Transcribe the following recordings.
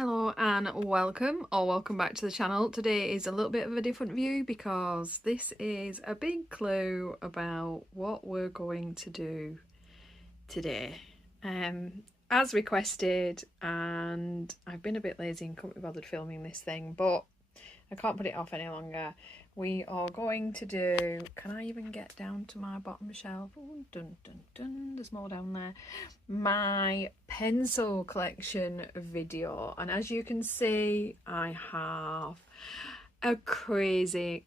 Hello and welcome back to the channel. Today is a little bit of a different view because this is a big clue about what we're going to do today. As requested, and I've been a bit lazy and couldn't be bothered filming this thing, but I can't put it off any longer. We are going to do, can I even get down to my bottom shelf? Ooh, dun dun dun, there's more down there. My pencil collection video, and as you can see, I have a crazy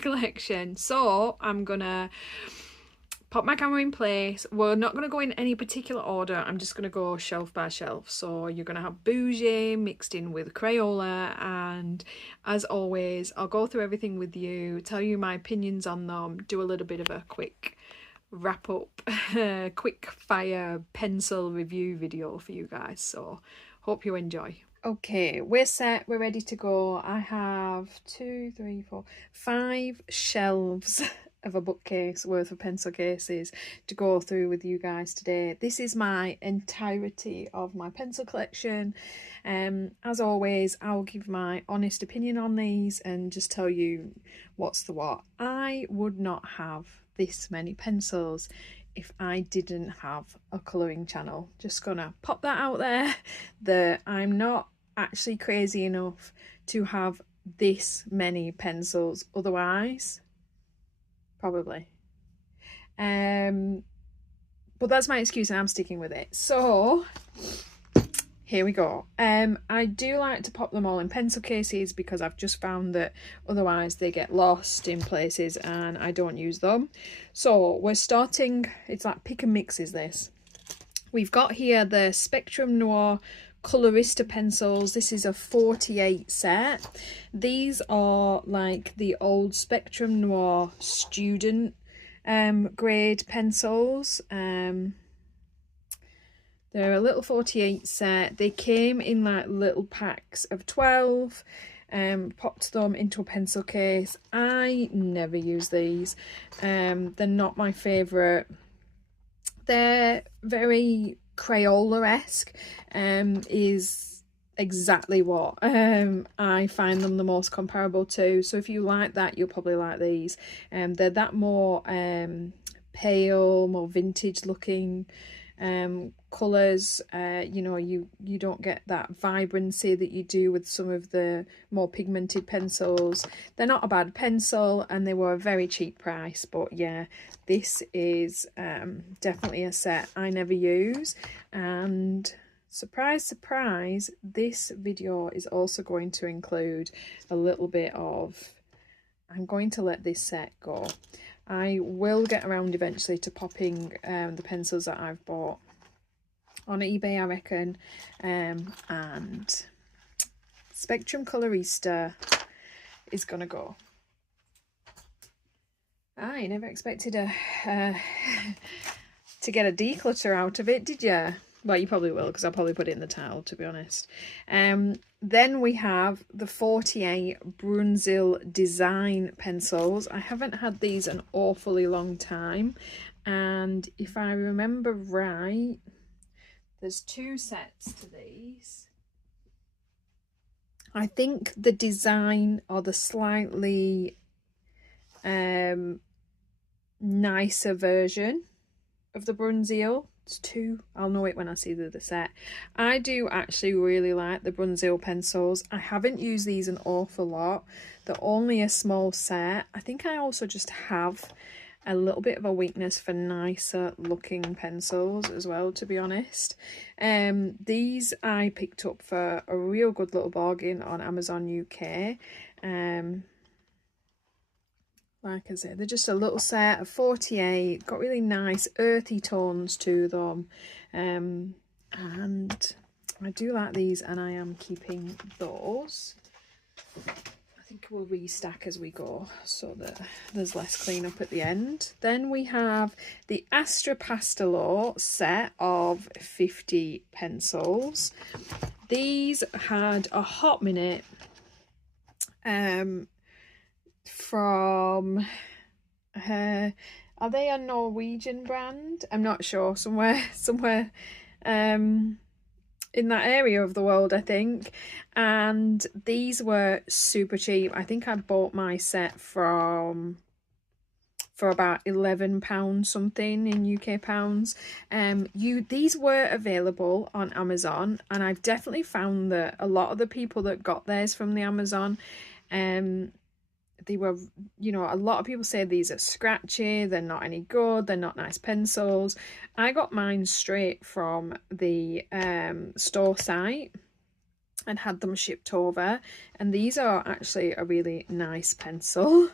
collection. So I'm gonna pop my camera in place. We're not going to go in any particular order. I'm just going to go shelf by shelf. So you're going to have bougie mixed in with Crayola, and as always I'll go through everything with you, tell you my opinions on them, do a little bit of a quick wrap up quick fire pencil review video for you guys. So hope you enjoy. Okay, we're set, we're ready to go. I have 5 shelves of a bookcase worth of pencil cases to go through with you guys today. This is my entirety of my pencil collection. As always, I'll give my honest opinion on these and just tell you what's the what. I would not have this many pencils if I didn't have a colouring channel. Just gonna pop that out there, that I'm not actually crazy enough to have this many pencils otherwise. Probably. But that's my excuse and I'm sticking with it. So here we go. I do like to pop them all in pencil cases because I've just found that otherwise they get lost in places and I don't use them. So we're starting, it's like pick and mix is this. We've got here the Spectrum Noir Colorista pencils. This is a 48 set. These are like the old Spectrum Noir student grade pencils. They're a little 48 set. They came in like little packs of 12. Popped them into a pencil case. I never use these. They're not my favourite. They're very Crayola-esque, is exactly what I find them the most comparable to. So if you like that, you'll probably like these. They're that more pale, more vintage looking colours. You know, you don't get that vibrancy that you do with some of the more pigmented pencils. They're not a bad pencil and they were a very cheap price, but yeah, this is definitely a set I never use. And surprise surprise, this video is also going to include a little bit of, I'm going to let this set go. I will get around eventually to popping the pencils that I've bought on eBay, I reckon. And Spectrum Colorista is gonna go. I never expected to get a declutter out of it, did you? Well, you probably will, because I'll probably put it in the title, to be honest. Then we have the 48 Bruynzeel design pencils. I haven't had these an awfully long time, and if I remember right, there's 2 sets to these. I think the design or the slightly nicer version of the Bruynzeel. It's 2. I'll know it when I see the set. I do actually really like the Bruynzeel pencils. I haven't used these an awful lot. They're only a small set. I think I also just have a little bit of a weakness for nicer looking pencils as well, to be honest. These I picked up for a real good little bargain on Amazon UK. Like I said, they're just a little set of 48, got really nice earthy tones to them, and I do like these, and I am keeping those. I think we'll restack as we go so that there's less cleanup at the end. Then we have the Astra Pastelo set of 50 pencils. These had a hot minute from are they a Norwegian brand? I'm not sure. Somewhere in that area of the world, I think. And these were super cheap. I think I bought my set for about £11 something in UK pounds. These were available on Amazon, and I've definitely found that a lot of the people that got theirs from the Amazon, they were, you know, a lot of people say these are scratchy, they're not any good, they're not nice pencils. I got mine straight from the store site and had them shipped over, and these are actually a really nice pencil.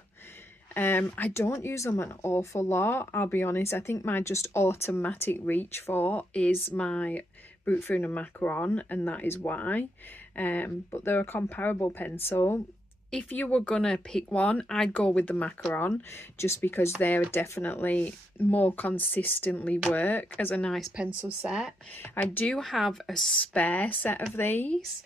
I don't use them an awful lot, I'll be honest. I think my just automatic reach for is my Bruynzeel and Macaron, and that is why. But they're a comparable pencil. If you were gonna pick one, I'd go with the Macaron, just because they're definitely more consistently work as a nice pencil set. I do have a spare set of these.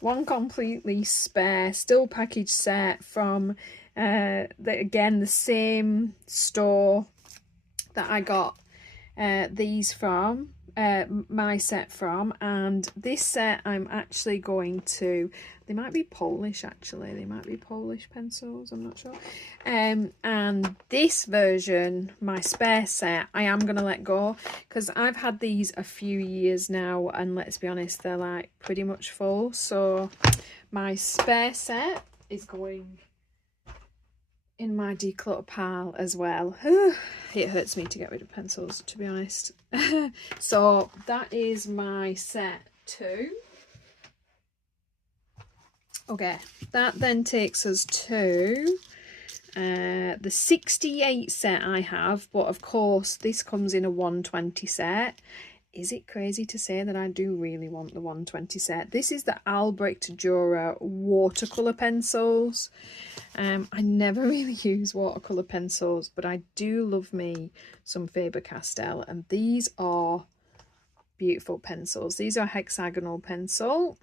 One completely spare, still packaged set from the same store that I got these from. My set from, and this set I'm actually going to, they might be Polish actually, they might be Polish pencils, I'm not sure. And this version, my spare set, I am going to let go, because I've had these a few years now, and let's be honest, they're like pretty much full. So my spare set is going in my declutter pile as well. It hurts me to get rid of pencils, to be honest. So that is my set 2. Okay, that then takes us to the 68 set I have, but of course this comes in a 120 set. Is it crazy to say that I do really want the 120 set? This is the Albrecht Dürer watercolour pencils. I never really use watercolour pencils, but I do love me some Faber-Castell, and these are beautiful pencils. These are hexagonal pencil.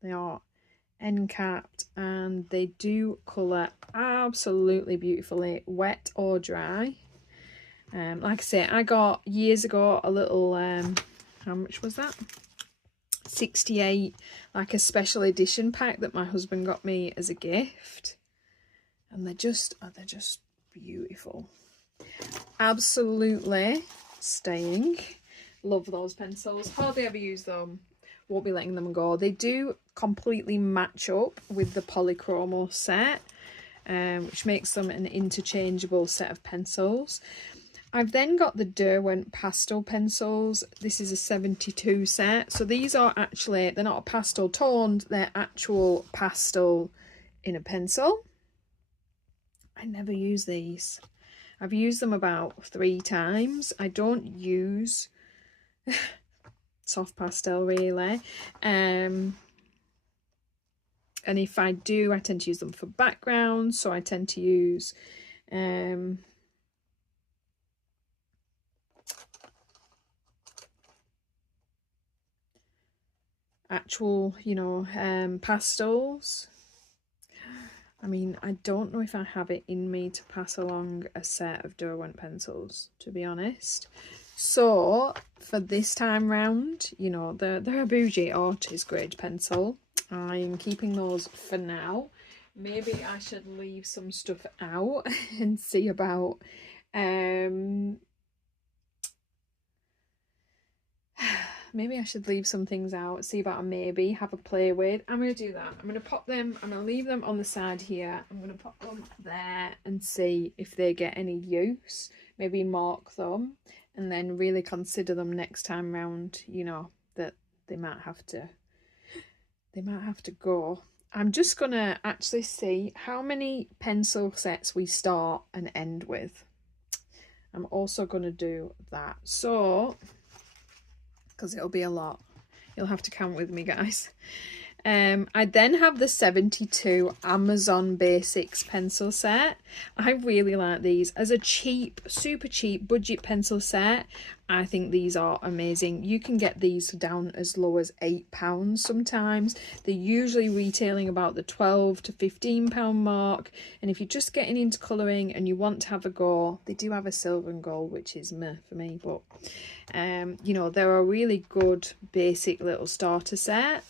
They are end capped, and they do colour absolutely beautifully, wet or dry. Like I say, I got years ago a little, how much was that? 68, like a special edition pack that my husband got me as a gift, and they're just beautiful, absolutely staying. Love those pencils, hardly ever use them, won't be letting them go. They do completely match up with the Polychromo set, which makes them an interchangeable set of pencils. I've then got the Derwent pastel pencils. This is a 72 set. So these are actually, they're not a pastel toned, they're actual pastel in a pencil. I never use these. I've used them about 3 times. I don't use soft pastel really. And if I do, I tend to use them for background. So I tend to use actual, you know, pastels. I mean, I don't know if I have it in me to pass along a set of Derwent pencils, to be honest. So for this time round, you know, the Bougie artist grade pencil, I am keeping those for now. Maybe I should leave some stuff out and see about maybe I should leave some things out, see about a maybe, have a play with. I'm going to do that. I'm going to pop them, I'm going to leave them on the side here. I'm going to pop them there and see if they get any use. Maybe mark them and then really consider them next time round, you know, that they might have to go. I'm just going to actually see how many pencil sets we start and end with. I'm also going to do that. So, because it'll be a lot. You'll have to count with me, guys. I then have the 72 Amazon Basics pencil set. I really like these as a cheap, super cheap budget pencil set. I think these are amazing. You can get these down as low as £8 sometimes. They're usually retailing about the £12 to £15 mark. And if you're just getting into colouring and you want to have a go, they do have a silver and gold, which is meh for me. But, you know, they're a really good basic little starter set.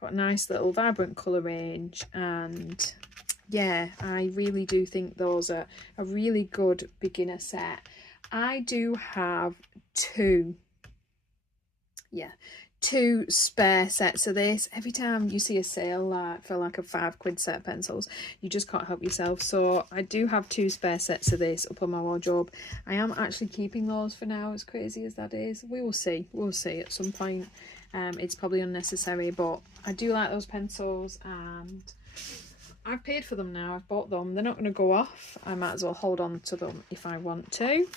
Got a nice little vibrant colour range, and yeah, I really do think those are a really good beginner set. I do have two spare sets of this. Every time you see a sale like for like a £5 set of pencils, you just can't help yourself. So I do have two spare sets of this up on my wardrobe. I am actually keeping those for now, as crazy as that is. We'll see at some point. It's probably unnecessary, but I do like those pencils, and I've paid for them now. I've bought them. They're not going to go off. I might as well hold on to them if I want to.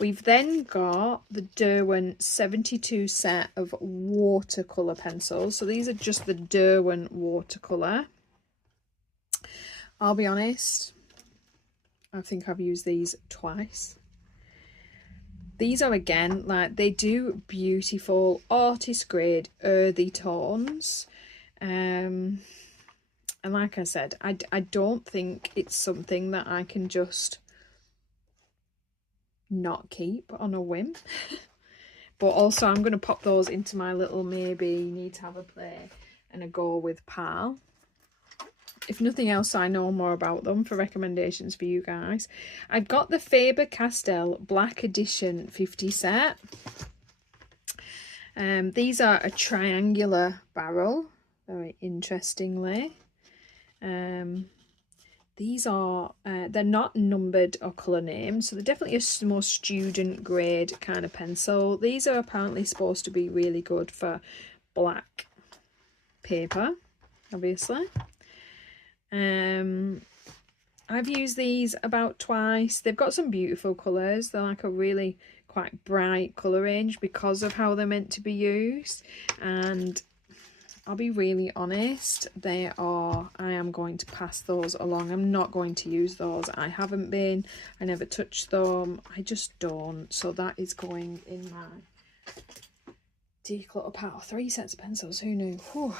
We've then got the Derwent 72 set of watercolour pencils. So these are just the Derwent watercolour. I'll be honest, I think I've used these twice. These are, again, like, they do beautiful artist grade earthy tones. And like I said, I don't think it's something that I can just not keep on a whim. But also I'm going to pop those into my little maybe need to have a play and a go with pal. If nothing else, I know more about them for recommendations for you guys. I've got the Faber-Castell Black Edition 50 set. These are a triangular barrel, very interestingly. These are, they're not numbered or colour named, so they're definitely a more student grade kind of pencil. These are apparently supposed to be really good for black paper, obviously. I've used these about twice. They've got some beautiful colours. They're like a really quite bright colour range because of how they're meant to be used. And I'll be really honest, I am going to pass those along. I'm not going to use those. I haven't been. I never touched them. I just don't. So that is going in my declutter pile. 3 sets of pencils. Who knew? Whew.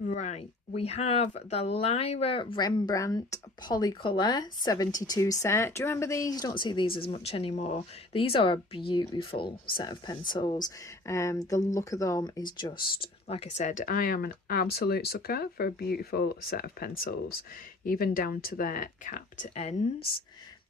Right, we have the Lyra Rembrandt Polycolour 72 set. Do you remember these? You don't see these as much anymore. These are a beautiful set of pencils. The look of them is just, like I said, I am an absolute sucker for a beautiful set of pencils, even down to their capped ends.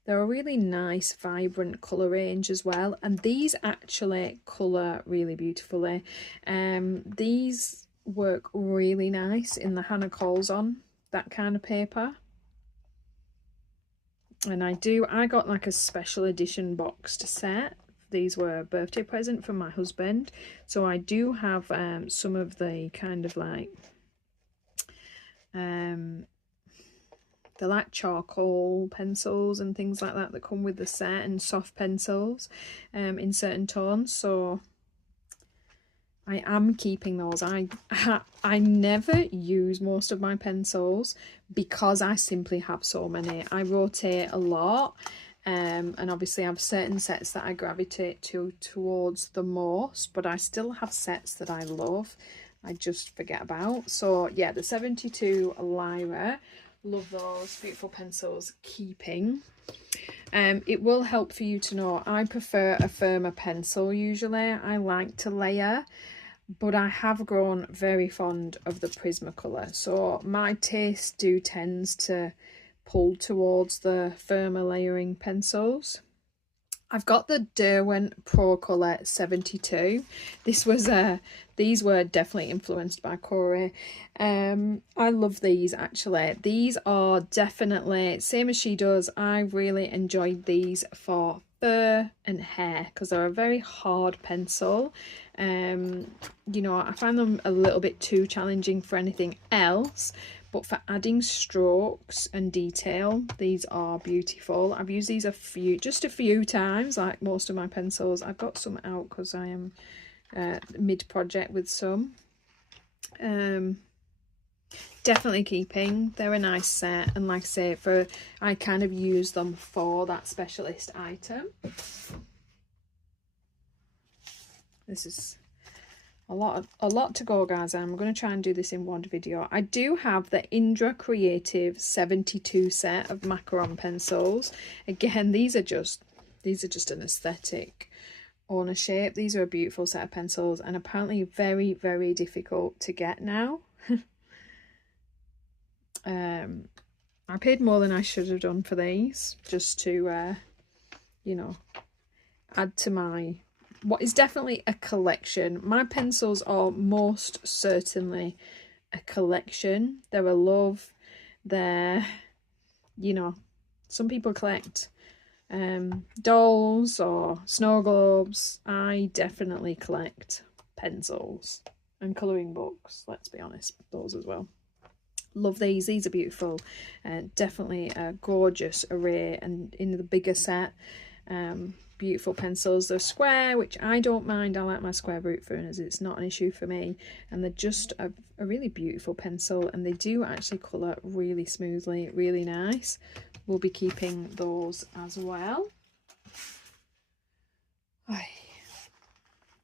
They're a really nice, vibrant colour range as well, and these actually colour really beautifully. These work really nice in the Hannah Calls On, that kind of paper. And I got like a special edition boxed set. These were a birthday present from my husband, so I do have some of the kind of like they're like charcoal pencils and things like that come with the set, and soft pencils in certain tones. So I am keeping those. I never use most of my pencils because I simply have so many. I rotate a lot, and obviously I have certain sets that I gravitate towards the most, but I still have sets that I love, I just forget about. So yeah, the 72 Lyra, love those beautiful pencils, keeping. It will help for you to know I prefer a firmer pencil usually. I like to layer, but I have grown very fond of the Prismacolour, so my taste tends to pull towards the firmer layering pencils. I've got the Derwent Pro Colour 72. These were definitely influenced by Corey. I love these actually. These are definitely, same as she does, I really enjoyed these for fur and hair because they're a very hard pencil. You know, I find them a little bit too challenging for anything else, but for adding strokes and detail, these are beautiful. I've used these just a few times, like most of my pencils. I've got some out because I am mid-project with some. Definitely keeping. They're a nice set, and like I say, I kind of use them for that specialist item. This is a lot to go, guys. I'm going to try and do this in one video. I do have the Indra Creative 72 set of macaron pencils. Again, these are just an aesthetic ownership. These are a beautiful set of pencils, and apparently very, very difficult to get now. I paid more than I should have done for these, just to you know, add to my what is definitely a collection. My pencils are most certainly a collection. They're a love. They're, you know, some people collect dolls or snow globes. I definitely collect pencils and colouring books, let's be honest, those as well. Love these. These are beautiful. Definitely a gorgeous array, and in the bigger set, beautiful pencils. They're square, which I don't mind. I like my square root furners. It's not an issue for me, and they're just a really beautiful pencil, and they do actually colour really smoothly, really nice. We'll be keeping those as well.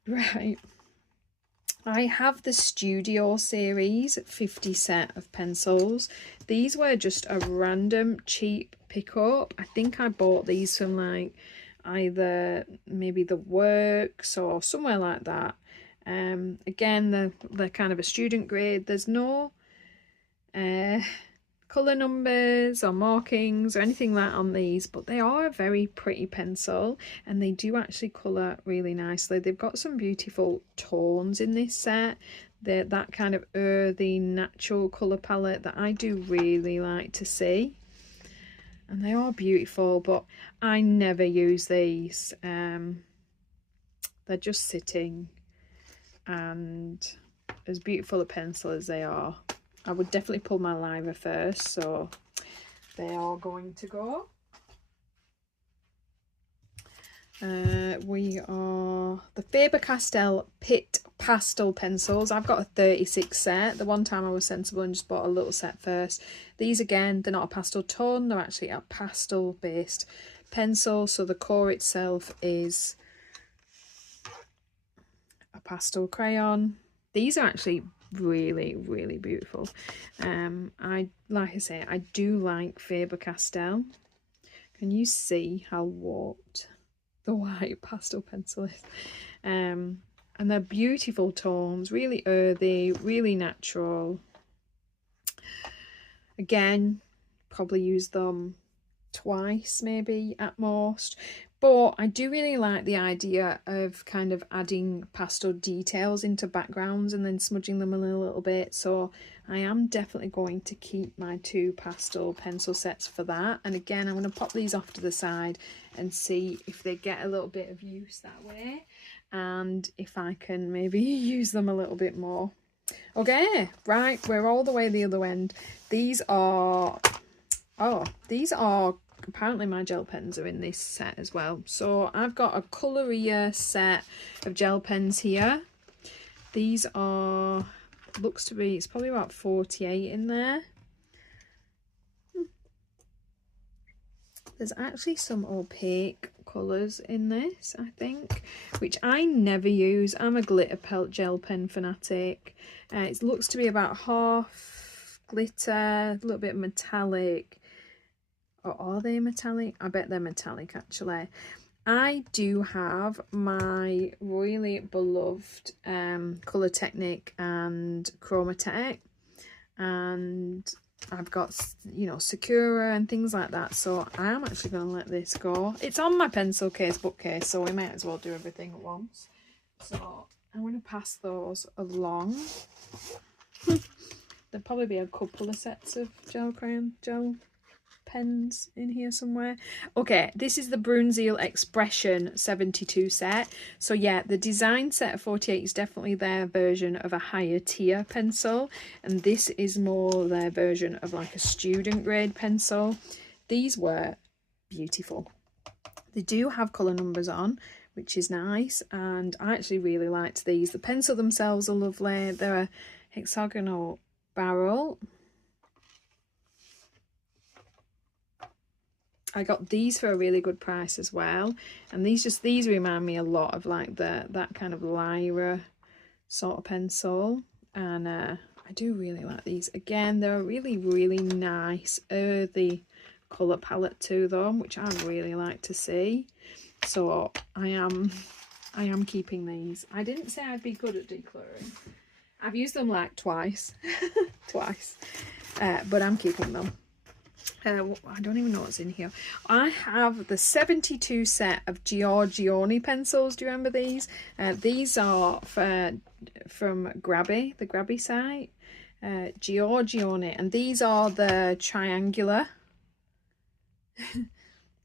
Right, I have the Studio Series 50 set of pencils. These were just a random cheap pickup. I think I bought these from like either maybe the Works or somewhere like that. Again, they're kind of a student grade. There's no colour numbers or markings or anything like that on these, but they are a very pretty pencil, and they do actually colour really nicely. They've got some beautiful tones in this set. They're that kind of earthy, natural colour palette that I do really like to see. And they are beautiful, but I never use these. They're just sitting, and as beautiful a pencil as they are, I would definitely pull my liner first, so they are going to go. We are the Faber-Castell Pitt pastel pencils. I've got a 36 set. The one time I was sensible and just bought a little set first. These, again, they're not a pastel tone, they're actually a pastel based pencil, so the core itself is a pastel crayon. These are actually really, really beautiful. Like I say, I do like Faber-Castell. Can you see how warped the white pastel pencil is? And they're beautiful tones, really earthy, really natural. Again, probably use them twice maybe at most, but I do really like the idea of kind of adding pastel details into backgrounds and then smudging them a little bit, so I am definitely going to keep my 2 pastel pencil sets for that. And again, I'm going to pop these off to the side and see if they get a little bit of use that way, and if I can maybe use them a little bit more. Okay, right, we're all the way the other end. These are apparently my gel pens are in this set as well. So I've got a Coloria set of gel pens here. These are, looks to be, it's probably about 48 in there. There's actually some opaque colours in this, I think, which I never use. I'm a glitter pelt gel pen fanatic. It looks to be about half glitter, a little bit metallic. Or are they metallic? I bet they're metallic, actually. I do have my really beloved Colour Technique and Chromatech, and I've got, you know, Sakura and things like that, so I am actually going to let this go. It's on my pencil case bookcase, so we might as well do everything at once. So I'm going to pass those along. There'll probably be a couple of sets of gel pens in here somewhere. Okay, this is the Bruynzeel Expression 72 set. So yeah, the design set of 48 is definitely their version of a higher tier pencil, and this is more their version of like a student grade pencil. These were beautiful. They do have colour numbers on, which is nice. And I actually really liked these. The pencil themselves are lovely. They're a hexagonal barrel. I got these for a really good price as well, and these remind me a lot of like that kind of Lyra sort of pencil, and I do really like these. Again, they're a really nice earthy colour palette to them, which I really like to see. So I am keeping these. I didn't say I'd be good at decluttering. I've used them like twice, but I'm keeping them. I don't even know what's in here. I have the 72 set of Giorgione pencils. Do you remember these? These are from Grabby, the Grabby site. Giorgione, and these are the triangular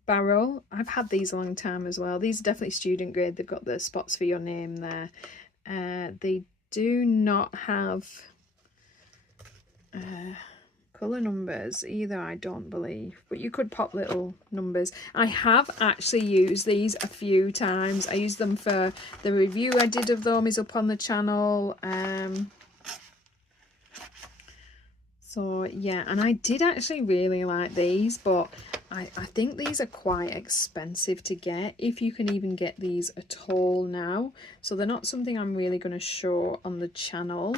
barrel. I've had these a long time as well. These are definitely student grade. They've got the spots for your name there. They do not have colour numbers either, I don't believe, but you could pop little numbers. I have actually used these a few times. I used them for the review I did of them, is up on the channel. So yeah, and I did actually really like these, but I think these are quite expensive to get, if you can even get these at all now. So they're not something I'm really going to show on the channel,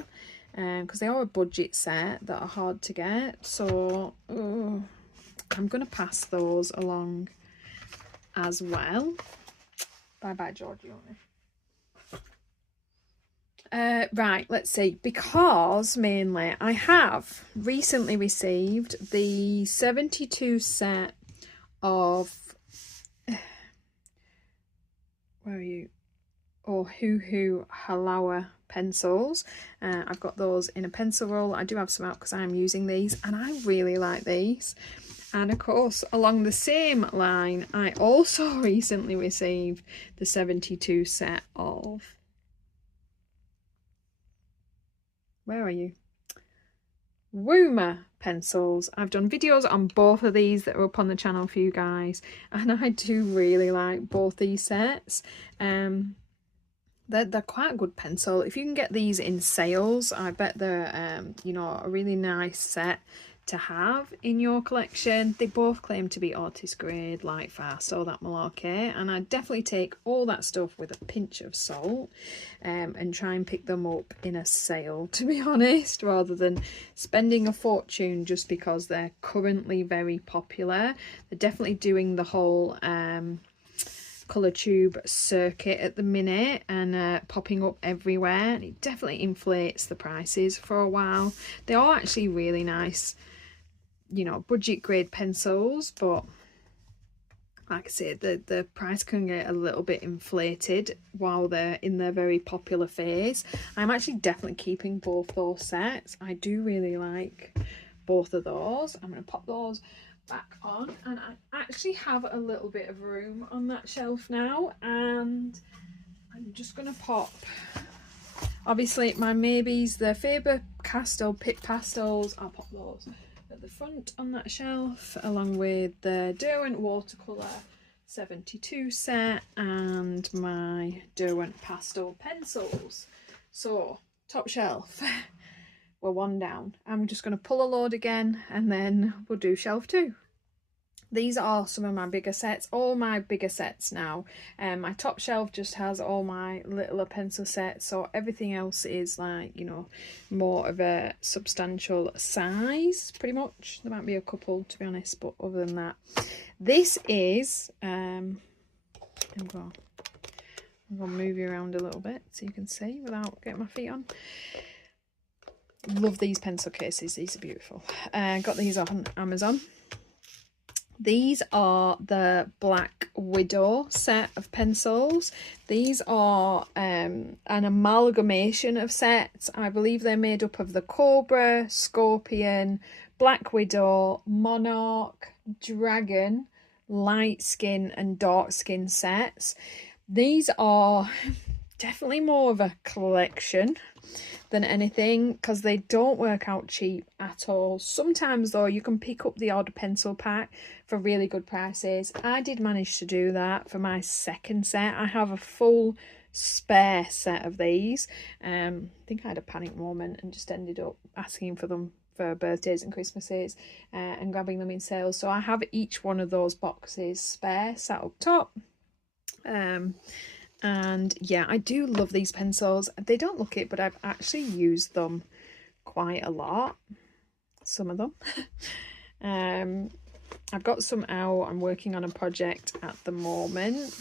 because they are a budget set that are hard to get. So I'm going to pass those along as well. Bye bye, Giorgione. Right, let's see, because mainly I have recently received the 72 set of where are you? Ohuhu Halawa pencils. I've got those in a pencil roll. I do have some out because I'm using these, and I really like these. And of course, along the same line, I also recently received the 72 set of, where are you? Woomer pencils. I've done videos on both of these that are up on the channel for you guys, and I do really like both these sets. They're quite a good pencil. If you can get these in sales, I bet they're you know, a really nice set to have in your collection. They both claim to be artist grade, light fast, so that malarkey, and I definitely take all that stuff with a pinch of salt, and try and pick them up in a sale, to be honest, rather than spending a fortune just because they're currently very popular. They're definitely doing the whole colour tube circuit at the minute, and popping up everywhere, and it definitely inflates the prices for a while. They are actually really nice, you know, budget grade pencils, but like I said, the price can get a little bit inflated while they're in their very popular phase. I'm actually definitely keeping both those sets. I do really like both of those. I'm going to pop those back on, and I actually have a little bit of room on that shelf now, and I'm just going to pop, obviously, my maybes, the Faber-Castell Pitt Pastels. I'll pop those at the front on that shelf, along with the Derwent watercolour 72 set and my Derwent pastel pencils. So top shelf, we're one down. I'm just going to pull a load again, and then we'll do shelf 2. These are some of my bigger sets, all my bigger sets now. My top shelf just has all my littler pencil sets, so everything else is like, you know, more of a substantial size, pretty much. There might be a couple, to be honest, but other than that, this is, I'm going to move you around a little bit so you can see without getting my feet on. Love these pencil cases, these are beautiful. Got these on Amazon. These are the Black Widow set of pencils. These are an amalgamation of sets. I believe they're made up of the Cobra, Scorpion, Black Widow, Monarch, Dragon, Light Skin and Dark Skin sets. These are definitely more of a collection than anything, because they don't work out cheap at all. Sometimes though you can pick up the odd pencil pack for really good prices. I did manage to do that for my second set. I have a full spare set of these. I think I had a panic moment and just ended up asking for them for birthdays and Christmases and grabbing them in sales. So I have each one of those boxes spare sat up top. And yeah, I do love these pencils. They don't look it, but I've actually used them quite a lot, some of them. I've got some out. I'm working on a project at the moment,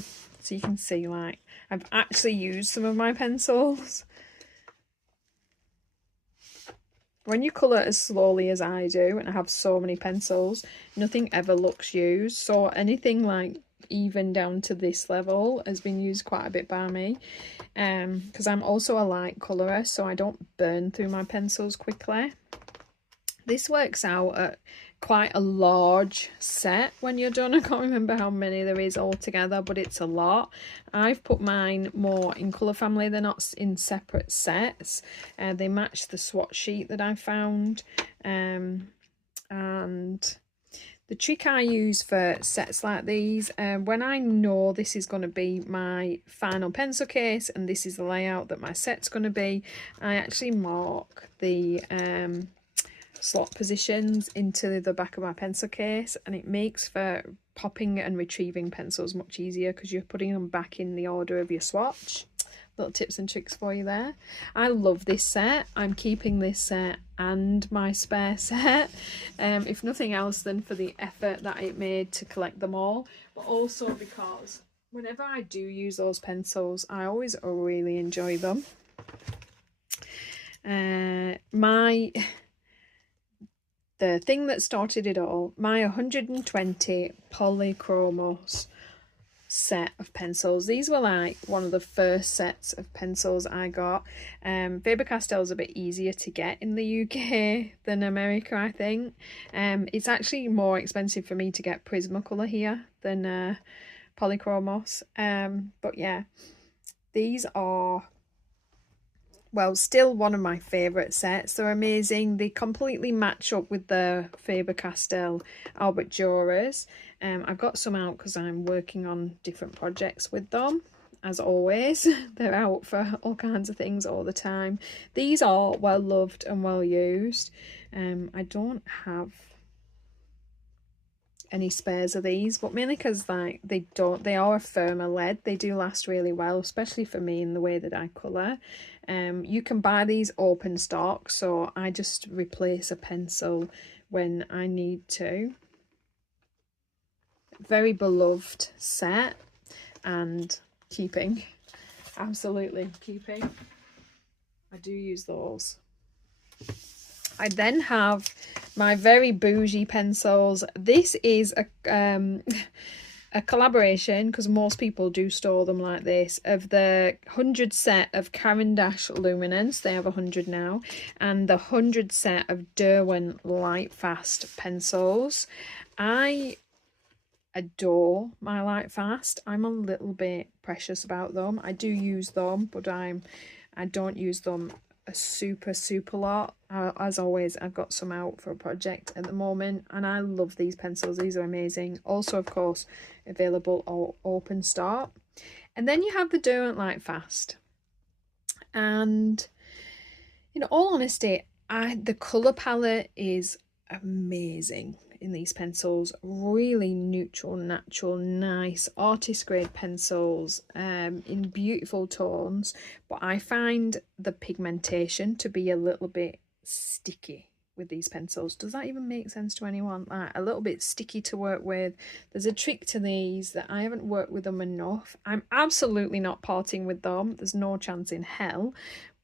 so you can see like I've actually used some of my pencils. When you colour as slowly as I do, and I have so many pencils, nothing ever looks used. So anything like even down to this level has been used quite a bit by me, because I'm also a light colourer, so I don't burn through my pencils quickly. This works out at quite a large set when you're done. I can't remember how many there is altogether, but it's a lot. I've put mine more in colour family. They're not in separate sets. They match the swatch sheet that I found. And the trick I use for sets like these, when I know this is going to be my final pencil case and this is the layout that my set's going to be, I actually mark the slot positions into the back of my pencil case, and it makes for popping and retrieving pencils much easier because you're putting them back in the order of your swatch. Little tips and tricks for you there. I love this set. I'm keeping this set and my spare set, if nothing else than for the effort that it made to collect them all, but also because whenever I do use those pencils, I always really enjoy them. The thing that started it all, my 120 polychromos set of pencils. These were like one of the first sets of pencils I got. Faber-Castell's a bit easier to get in the UK than America, I think. It's actually more expensive for me to get Prismacolour here than polychromos. But yeah, these are, well, still one of my favourite sets. They're amazing. They completely match up with the Faber-Castell Albert Duras. I've got some out because I'm working on different projects with them, as always. They're out for all kinds of things all the time. These are well loved and well used. I don't have any spares of these, but mainly because like they are a firmer lead. They do last really well, especially for me in the way that I colour. You can buy these open stock, so I just replace a pencil when I need to. Very beloved set and keeping, absolutely keeping. I do use those. I then have my very bougie pencils. This is a collaboration, because most people do store them like this, of the 100 set of Caran d'Ache Luminance. They have 100 now, and the 100 set of Derwent Lightfast pencils. I adore my Lightfast. I'm a little bit precious about them. I do use them, but I don't use them a super lot. As always, I've got some out for a project at the moment, and I love these pencils. These are amazing. Also, of course, available or open stock. And then you have the Derwent Lightfast, and in all honesty, the colour palette is amazing in these pencils. Really neutral, natural, nice artist grade pencils, in beautiful tones, but I find the pigmentation to be a little bit sticky with these pencils. Does that even make sense to anyone? Like, a little bit sticky to work with. There's a trick to these that I haven't worked with them enough. I'm absolutely not parting with them. There's no chance in hell,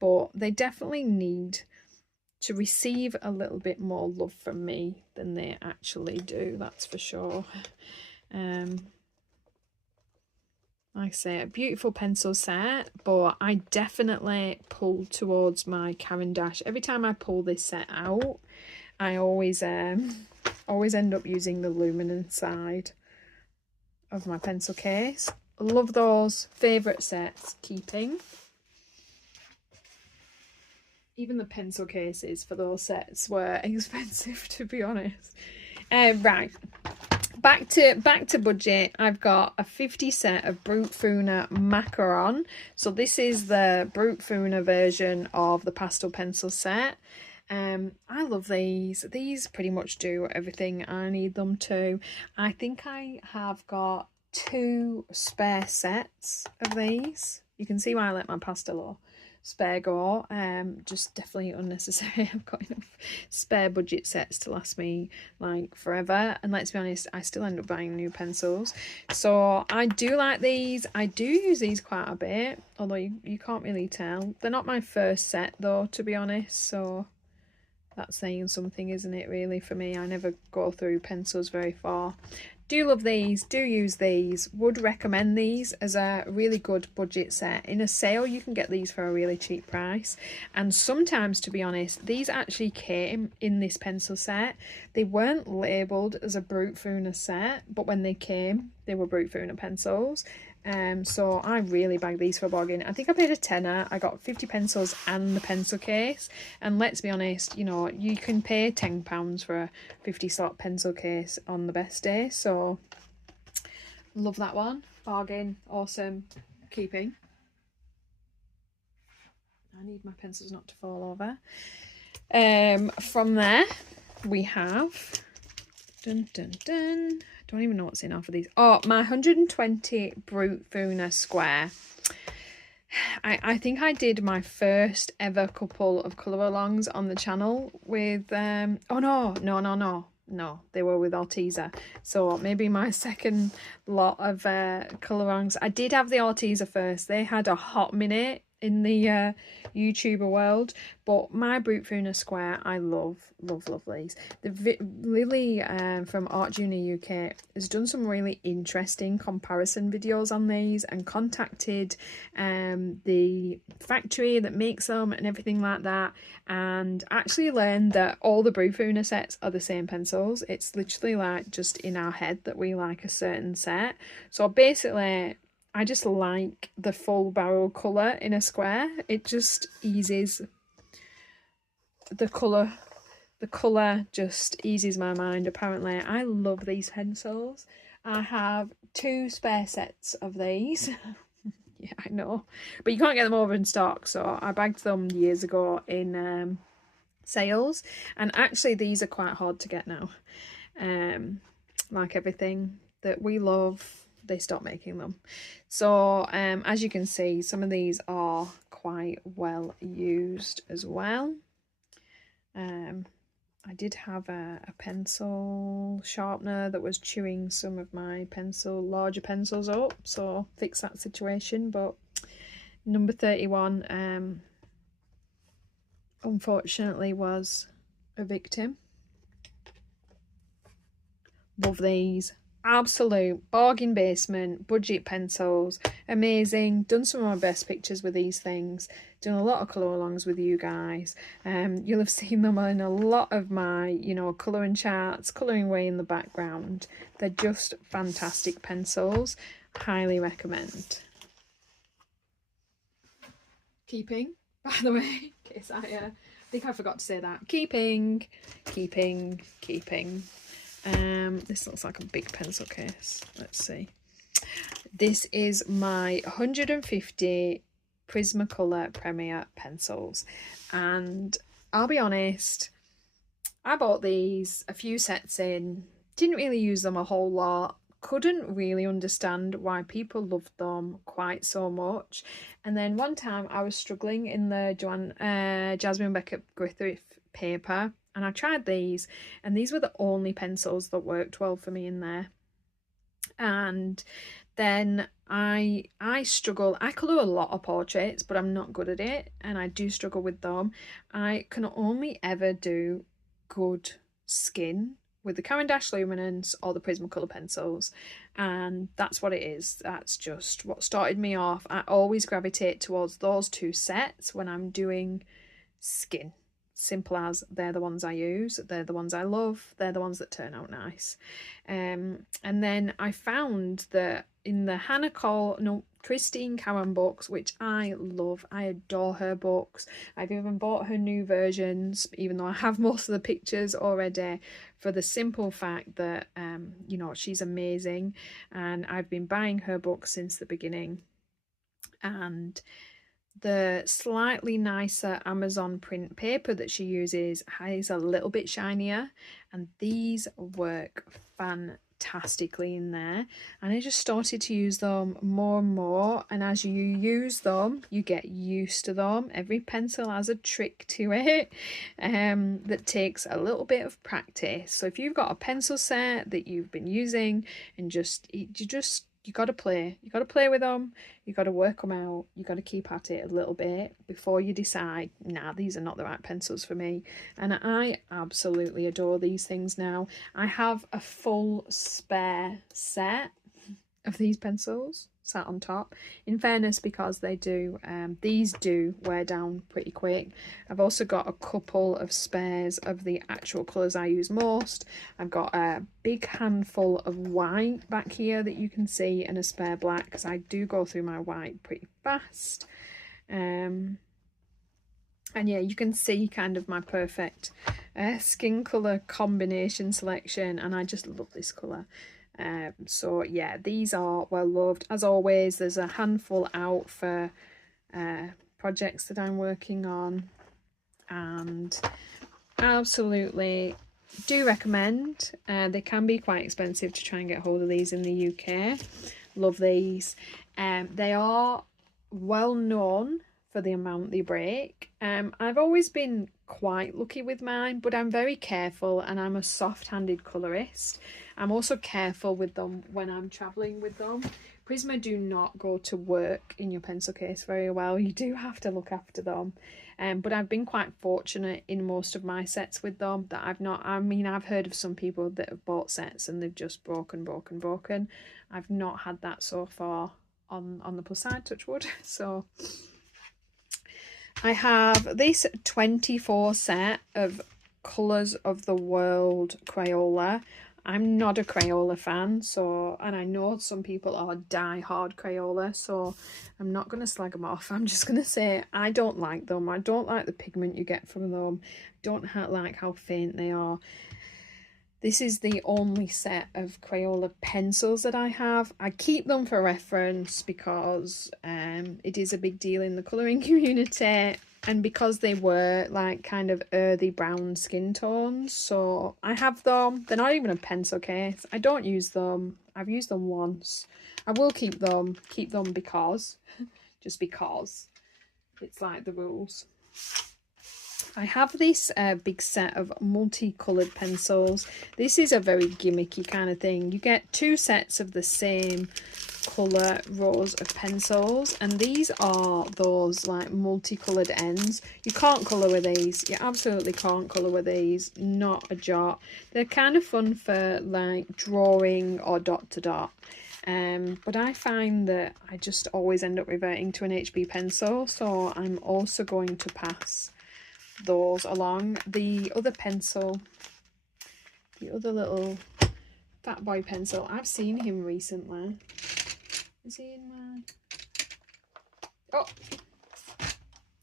but they definitely need to receive a little bit more love from me than they actually do, that's for sure. Like I say, a beautiful pencil set, but I definitely pull towards my Caran d'Ache. Every time I pull this set out, I always end up using the luminance side of my pencil case. Love those. Favourite sets, keeping. even the pencil cases for those sets were expensive, to be honest. Right, back to budget. I've got a 50 set of Bruynzeel macaron. So this is the Bruynzeel version of the pastel pencil set. I love these. These pretty much do everything I need them to. I think I have got 2 spare sets of these. You can see why I let my pastel spare go. Just definitely unnecessary. I've got enough spare budget sets to last me like forever, and let's be honest, I still end up buying new pencils. So I do like these. I do use these quite a bit, although you can't really tell. They're not my first set though, to be honest, so that's saying something, isn't it, really, for me? I never go through pencils very far. Do love these, do use these, would recommend these as a really good budget set. In a sale you can get these for a really cheap price, and sometimes, to be honest, these actually came in this pencil set. They weren't labelled as a Bruynzeel set, but when they came they were Bruynzeel pencils. So I really bagged these for a bargain. I think I paid a tenner. I got 50 pencils and the pencil case, and let's be honest, you know, you can pay £10 for a 50 slot pencil case on the best day. So love that one. Bargain. Awesome. Keeping. I need my pencils not to fall over. From there we have dun dun dun, don't even know what's in half of these. Oh, my 120 Bruynzeel square. I think I did my first ever couple of colour alongs on the channel with oh no, they were with Arteza. So maybe my second lot of colour alongs. I did have the Arteza first. They had a hot minute in the YouTuber world, but my Bruynzeel square, I love these. Lily from Art Junior UK has done some really interesting comparison videos on these and contacted the factory that makes them and everything like that, and actually learned that all the Bruynzeel sets are the same pencils. It's literally like just in our head that we like a certain set. So basically I just like the full barrel colour in a square. It just eases the colour. The colour just eases my mind, apparently. I love these pencils. I have 2 spare sets of these. Yeah, I know. But you can't get them over in stock, so I bagged them years ago in sales. And actually these are quite hard to get now. Like everything that we love, they stopped making them. So as you can see, some of these are quite well used as well. I did have a pencil sharpener that was chewing some of my larger pencils up, so fix that situation. But number 31 unfortunately was a victim. Love these. Absolute bargain basement, budget pencils, amazing. Done some of my best pictures with these things, done a lot of colour alongs with you guys. You'll have seen them in a lot of my, you know, colouring charts, colouring away in the background. They're just fantastic pencils. Highly recommend. Keeping, by the way, in case I think I forgot to say that. Keeping. This looks like a big pencil case. Let's see. This is my 150 Prismacolour Premier pencils, and I'll be honest, I bought these a few sets in, didn't really use them a whole lot, couldn't really understand why people loved them quite so much. And then one time I was struggling in the Jasmine Beckett Griffith paper, and I tried these, and these were the only pencils that worked well for me in there. And then I struggle. I colour a lot of portraits, but I'm not good at it, and I do struggle with them. I can only ever do good skin with the Caran d'Ache Luminance or the Prismacolour pencils, and that's what it is. That's just what started me off. I always gravitate towards those 2 sets when I'm doing skin. Simple as, they're the ones I use, they're the ones I love, they're the ones that turn out nice. And then I found that in the Christine Cowan books, which I love. I adore her books. I've even bought her new versions, even though I have most of the pictures already, for the simple fact that, you know, she's amazing. And I've been buying her books since the beginning. And the slightly nicer Amazon print paper that she uses is a little bit shinier, and these work fantastically in there. And I just started to use them more and more, and as you use them you get used to them. Every pencil has a trick to it that takes a little bit of practice. So if you've got a pencil set that you've been using and you got to play with them, you got to work them out, you got to keep at it a little bit before you decide, nah, these are not the right pencils for me. And I absolutely adore these things now. I have a full spare set of these pencils sat on top, in fairness, because they do these do wear down pretty quick. I've also got a couple of spares of the actual colours I use most. I've got a big handful of white back here that you can see, and a spare black, because I do go through my white pretty fast. And yeah, you can see kind of my perfect skin colour combination selection, and I just love this colour. So yeah, these are well loved. As always, there's a handful out for projects that I'm working on, and absolutely do recommend. They can be quite expensive to try and get hold of these in the UK. Love these. They are well known for the amount they break. I've always been quite lucky with mine, but I'm very careful, and I'm a soft-handed colorist. I'm also careful with them when I'm traveling with them. Prisma do not go to work in your pencil case very well. You do have to look after them. But I've been quite fortunate in most of my sets with them that I've heard of some people that have bought sets and they've just broken. I've not had that so far, on the plus side, touch wood. So I have this 24 set of Colours of the World Crayola. I'm not a Crayola fan, and I know some people are die-hard Crayola, so I'm not going to slag them off. I'm just going to say I don't like them. I don't like the pigment you get from them. I don't like how faint they are. This is the only set of Crayola pencils that I have. I keep them for reference because it is a big deal in the colouring community, and because they were like kind of earthy brown skin tones. So I have them. They're not even a pencil case. I don't use them. I've used them once. I will keep them because, just because it's like the rules. I have this big set of multicoloured pencils. This is a very gimmicky kind of thing. You get two sets of the same colour rows of pencils, and these are those like multicoloured ends. You can't colour with these. You absolutely can't colour with these, not a jot. They're kind of fun for like drawing or dot to dot. But I find that I just always end up reverting to an HB pencil, so I'm also going to pass those along. The other pencil, the other little fat boy pencil, I've seen him recently. Is he in my... Oh,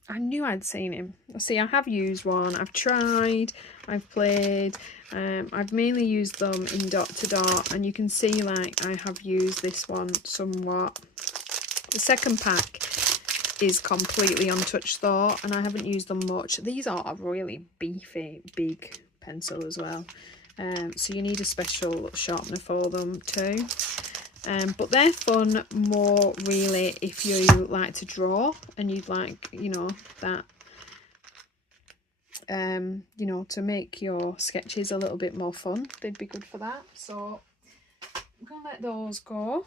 I knew I'd seen him. See, I have used one. I've tried, I've played. I've mainly used them in dot to dot, and you can see like I have used this one somewhat. The second pack is completely untouched though, and I haven't used them much. These are a really beefy big pencil as well, so you need a special sharpener for them too. But they're fun more really if you like to draw and you'd like, you know, that you know, to make your sketches a little bit more fun. They'd be good for that. So I'm gonna let those go.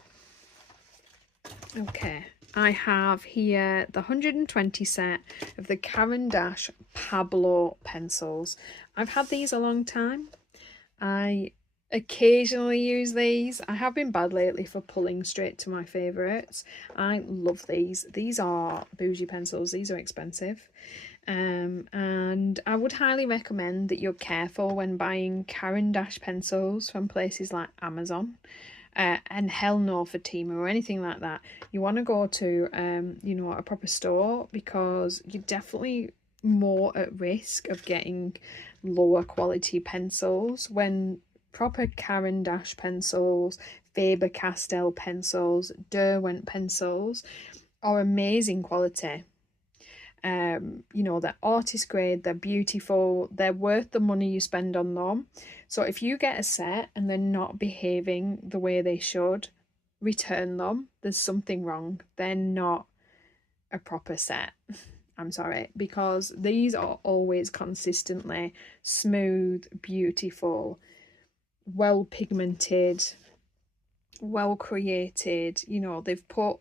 Okay, I have here the 120 set of the Caran d'Ache Pablo pencils. I've had these a long time. I occasionally use these. I have been bad lately for pulling straight to my favourites. I love these. These are bougie pencils. These are expensive. And I would highly recommend that you're careful when buying Caran d'Ache pencils from places like Amazon. and hell no for Temu or anything like that. You want to go to you know, a proper store, because you're definitely more at risk of getting lower quality pencils when proper Caran d'Ache pencils, Faber-Castell pencils, Derwent pencils are amazing quality. You know, they're artist grade, they're beautiful, they're worth the money you spend on them. So if you get a set and they're not behaving the way they should, return them. There's something wrong. They're not a proper set. I'm sorry, because these are always consistently smooth, beautiful, well pigmented, well created. You know, they've put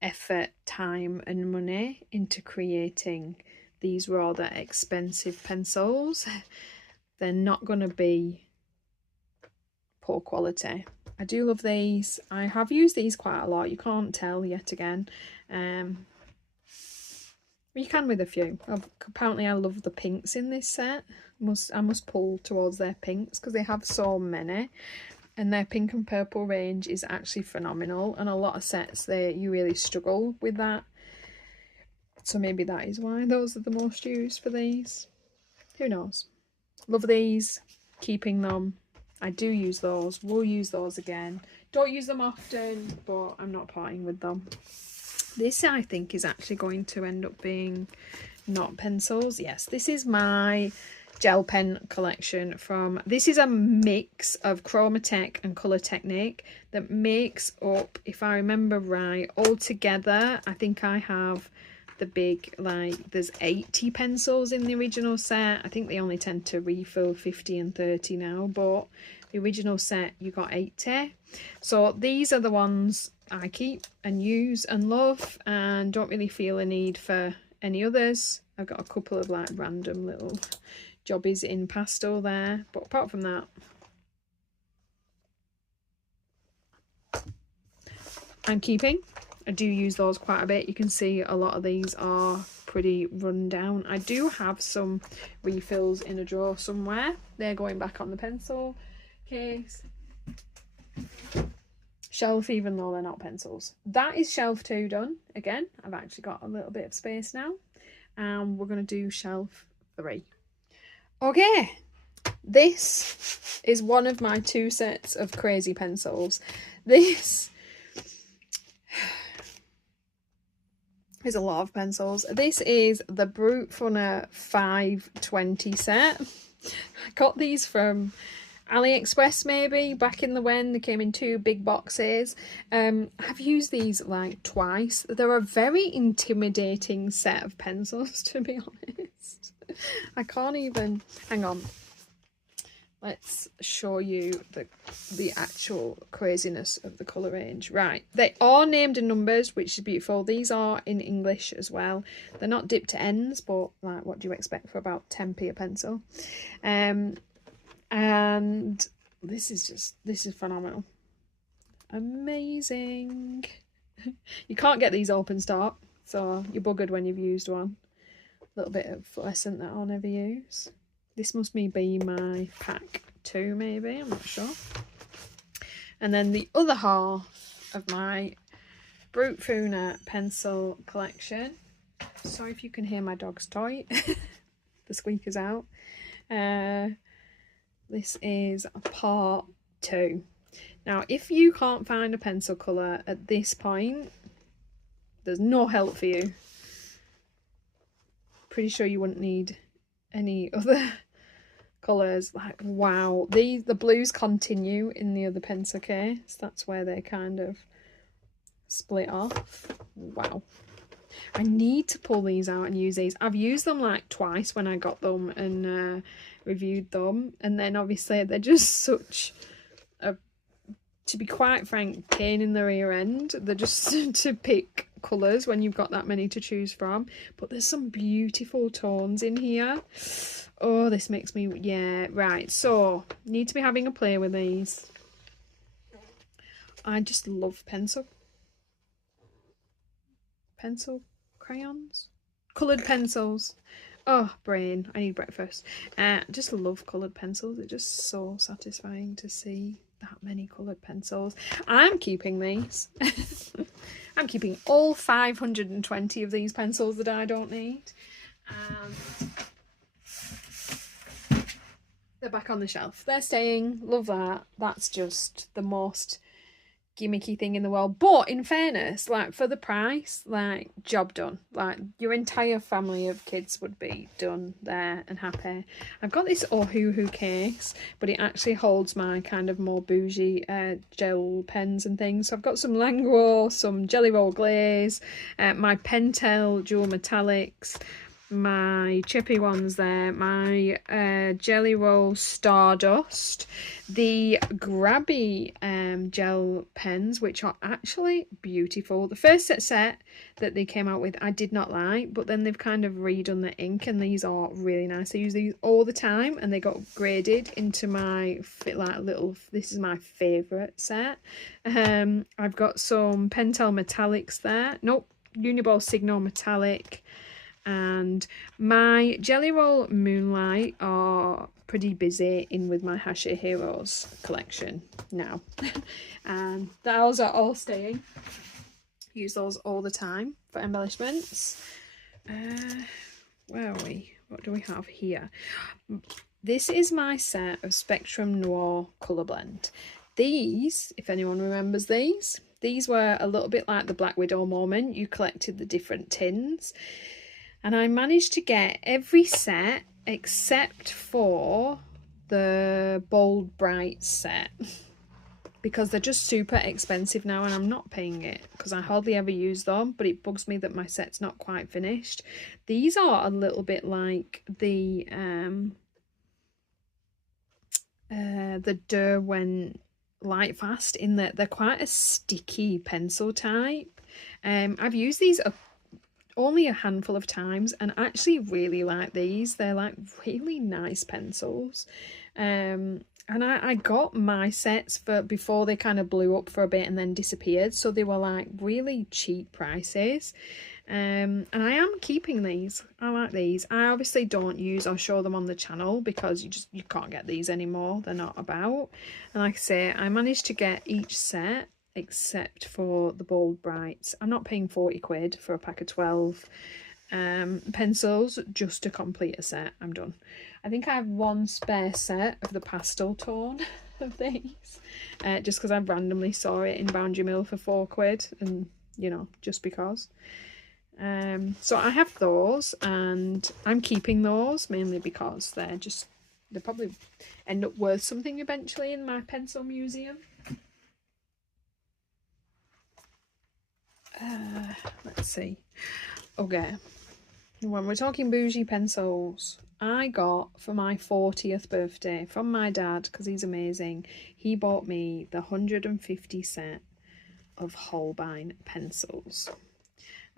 effort, time and money into creating these rather expensive pencils. They're not going to be poor quality. I do love these. I have used these quite a lot. You can't tell yet again. You can with a few. Apparently I love the pinks in this set. I must pull towards their pinks because they have so many. And their pink and purple range is actually phenomenal. And a lot of sets, you really struggle with that. So maybe that is why those are the most used for these. Who knows? Love these. Keeping them. I do use those. We'll use those again. Don't use them often, but I'm not parting with them. This, I think, is actually going to end up being not pencils. Yes, this is my gel pen collection from, this is a mix of Chromatech and Colour Technique that makes up, if I remember right, altogether I think I have the big, like, there's 80 pencils in the original set. I think they only tend to refill 50 and 30 now, but the original set you got 80. So these are the ones I keep and use and love, and don't really feel a need for any others. I've got a couple of like random little jobbies in pastel there, but apart from that, I'm keeping. I do use those quite a bit. You can see a lot of these are pretty run down. I do have some refills in a drawer somewhere. They're going back on the pencil case shelf, even though they're not pencils. That is shelf 2 done. Again, I've actually got a little bit of space now, and we're going to do shelf 3. Okay, this is one of my 2 sets of crazy pencils. This is a lot of pencils. This is the Bruynzeel 520 set. I got these from AliExpress maybe back in the when they came in 2 big boxes. I've used these like twice. They're a very intimidating set of pencils, to be honest. I can't even, hang on, let's show you the actual craziness of the colour range. Right, they are named in numbers, which is beautiful. These are in English as well. They're not dipped to ends, but like, what do you expect for about 10p a pencil? And this is phenomenal. Amazing. You can't get these open stock, so you're buggered when you've used one. A little bit of fluorescent that I'll never use. This must be my pack 2 maybe, I'm not sure. And then the other half of my Bruynzeel pencil collection. Sorry if you can hear my dog's toy. The squeaker's out. This is part 2. Now, if you can't find a pencil colour at this point, there's no help for you. Pretty sure you wouldn't need any other colours. Like, wow, the blues continue in the other pencil case. That's where they kind of split off. Wow. I need to pull these out and use these. I've used them like twice when I got them and reviewed them, and then obviously they're just such a, to be quite frank, pain in the rear end. They're just to pick colours when you've got that many to choose from. But there's some beautiful tones in here. Oh, this makes me, yeah, right. So, need to be having a play with these. I just love pencil crayons, coloured pencils. Oh, brain, I need breakfast. Just love coloured pencils. It's just so satisfying to see that many coloured pencils. I'm keeping these. I'm keeping all 520 of these pencils that I don't need. And they're back on the shelf. They're staying. Love that. That's just the most gimmicky thing in the world. But in fairness, like, for the price, like, job done. Like, your entire family of kids would be done there and happy. I've got this Ohuhu case, but it actually holds my kind of more bougie gel pens and things. So I've got some Langro, some Jelly Roll Glaze, my Pentel dual metallics, my chippy ones there, my Jelly Roll Stardust, the Grabby gel pens, which are actually beautiful. The first set that they came out with I did not like, but then they've kind of redone the ink, and these are really nice. I use these all the time, and they got upgraded into my this is my favourite set. I've got some Pentel metallics there. Nope, Uniball Signal metallic. And my Jelly Roll Moonlight are pretty busy in with my Hashi Heroes collection now. And those are all staying. Use those all the time for embellishments. Where are we? What do we have here? This is my set of Spectrum Noir colour blend. These, if anyone remembers these were a little bit like the Black Widow moment. You collected the different tins. And I managed to get every set except for the Bold Bright set, because they're just super expensive now, and I'm not paying it because I hardly ever use them, but it bugs me that my set's not quite finished. These are a little bit like the Derwent Lightfast, in that they're quite a sticky pencil type. I've used these only a handful of times and actually really like these. They're like really nice pencils. And I got my sets before they kind of blew up for a bit and then disappeared, so they were like really cheap prices. And I am keeping these. I like these. I obviously don't use or show them on the channel because you can't get these anymore. They're not about. And like I say, I managed to get each set except for the Bold Brights. I'm not paying 40 quid for a pack of 12 pencils just to complete a set. I'm done. I think I have one spare set of the pastel tone of these, just because I randomly saw it in Boundary Mill for 4 quid, and you know, just because. So I have those, and I'm keeping those mainly because they probably end up worth something eventually in my pencil museum. Let's see. Okay, when we're talking bougie pencils, I got for my 40th birthday from my dad, because he's amazing, he bought me the 150 set of Holbein pencils,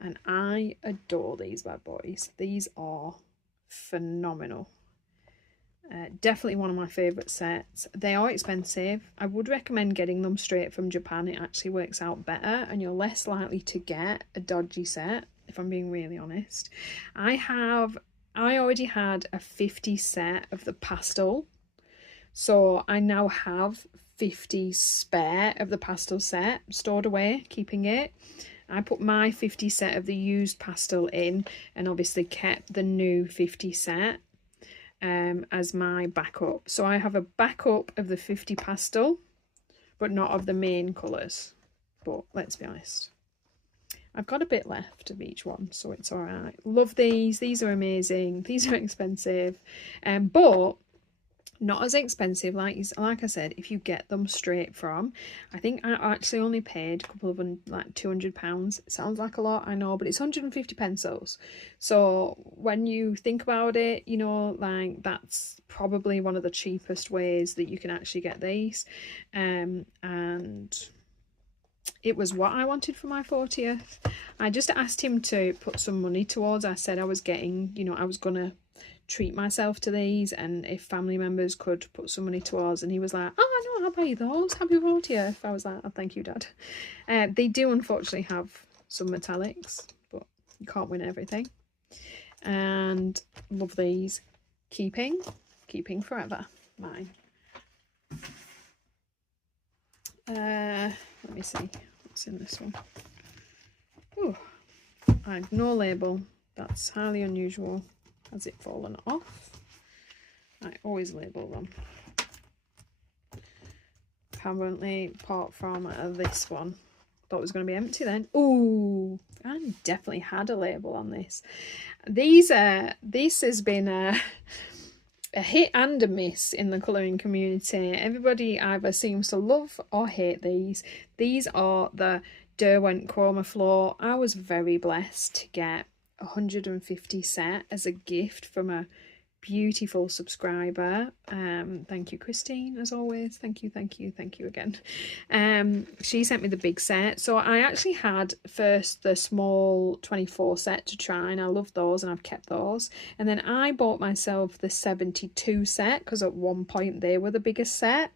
and I adore these bad boys. These are phenomenal. Definitely one of my favourite sets. They are expensive. I would recommend getting them straight from Japan. It actually works out better, and you're less likely to get a dodgy set, if I'm being really honest. I already had a 50 set of the pastel, so I now have 50 spare of the pastel set stored away, keeping it. I put my 50 set of the used pastel in, and obviously kept the new 50 set as my backup. So I have a backup of the 50 pastel, but not of the main colours. But let's be honest, I've got a bit left of each one, so it's all right. Love these. These are amazing. These are expensive, but not as expensive, like I said, if you get them straight from. I think I actually only paid a couple of like £200. It sounds like a lot, I know, but it's 150 pencils. So when you think about it, you know, like that's probably one of the cheapest ways that you can actually get these. And it was what I wanted for my 40th. I just asked him to put some money towards. I said I was getting, you know, I was gonna treat myself to these, and if family members could put some money towards, and he was like, oh no, I'll buy you those, happy 40th. I was like, oh, thank you, Dad. They do unfortunately have some metallics, but you can't win everything. And love these. Keeping forever, mine. Let me see what's in this one. Oh, I have no label. That's highly unusual. Has it fallen off? I always label them. Apparently, apart from this one. Thought it was going to be empty then. Ooh, I definitely had a label on this. This has been a hit and a miss in the colouring community. Everybody either seems to love or hate these. These are the Derwent chromoflow. I was very blessed to get 150 set as a gift from a beautiful subscriber. Thank you, Christine, as always. Thank you again. She sent me the big set, so I actually had first the small 24 set to try, and I love those and I've kept those, and then I bought myself the 72 set because at one point they were the biggest set.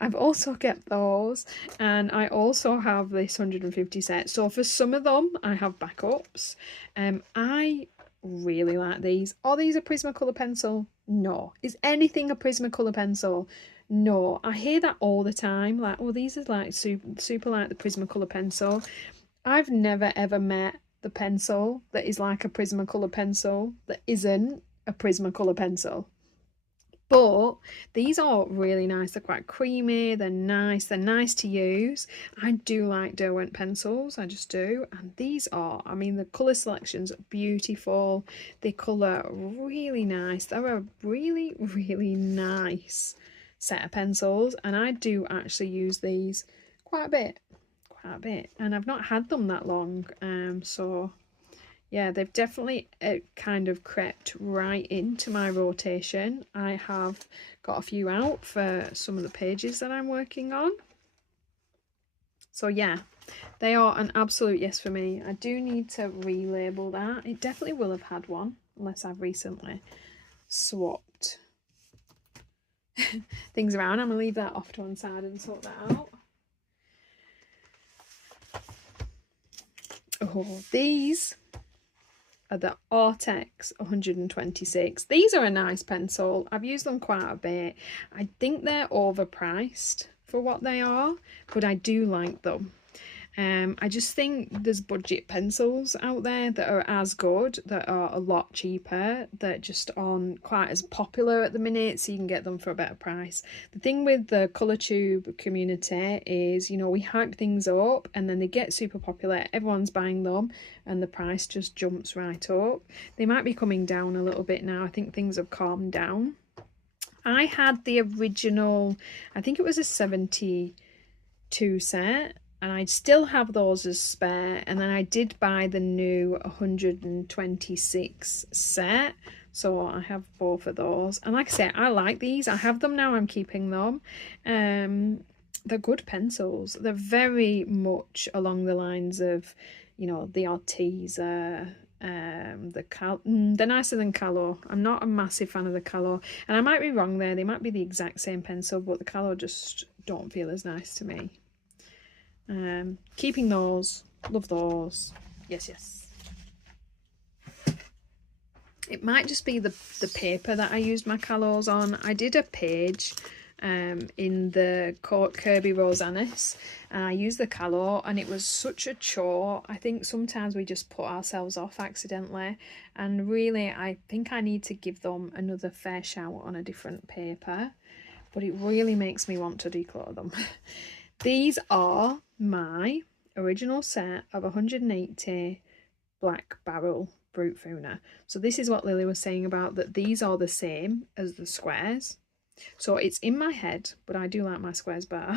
I've also kept those, and I also have this 150 set, so for some of them I have backups. I really like these. Are these a Prismacolor pencil? No. Is anything a Prismacolor pencil? No. I hear that all the time, like, oh, these are like super like the Prismacolor pencil. I've never ever met the pencil that is like a Prismacolor pencil that isn't a Prismacolor pencil. But these are really nice. They're quite creamy. They're nice to use. I do like Derwent pencils. I just do. And these are, I mean, the colour selection's beautiful. They colour really nice. They're a really, really nice set of pencils. And I do actually use these quite a bit. And I've not had them that long. So yeah, they've definitely kind of crept right into my rotation. I have got a few out for some of the pages that I'm working on. So yeah, they are an absolute yes for me. I do need to relabel that. It definitely will have had one, unless I've recently swapped things around. I'm going to leave that off to one side and sort that out. Oh, these are the Artex 126. These are a nice pencil. I've used them quite a bit. I think they're overpriced for what they are, but I do like them. I just think there's budget pencils out there that are as good, that are a lot cheaper, that just aren't quite as popular at the minute, so you can get them for a better price. The thing with the colour tube community is, you know, we hype things up and then they get super popular, everyone's buying them, and the price just jumps right up. They might be coming down a little bit now. I think things have calmed down. I had the original, I think it was a 72 set, and I still have those as spare, and then I did buy the new 126 set, so I have both of those. And like I say, I like these. I have them now. I'm keeping them. They're good pencils. They're very much along the lines of, you know, the Arteza, they're nicer than Calo. I'm not a massive fan of the Calo, and I might be wrong there. They might be the exact same pencil, but the Calo just don't feel as nice to me. Keeping those, love those. Yes. It might just be the paper that I used my Calos on. I did a page in the Kirby Rosanis, and I used the Calo, and it was such a chore. I think sometimes we just put ourselves off accidentally, and really I think I need to give them another fair shout on a different paper, but it really makes me want to declutter them. These are my original set of 180 Black Barrel Brute Funa. So this is what Lily was saying about that these are the same as the squares. So it's in my head, but I do like my squares better.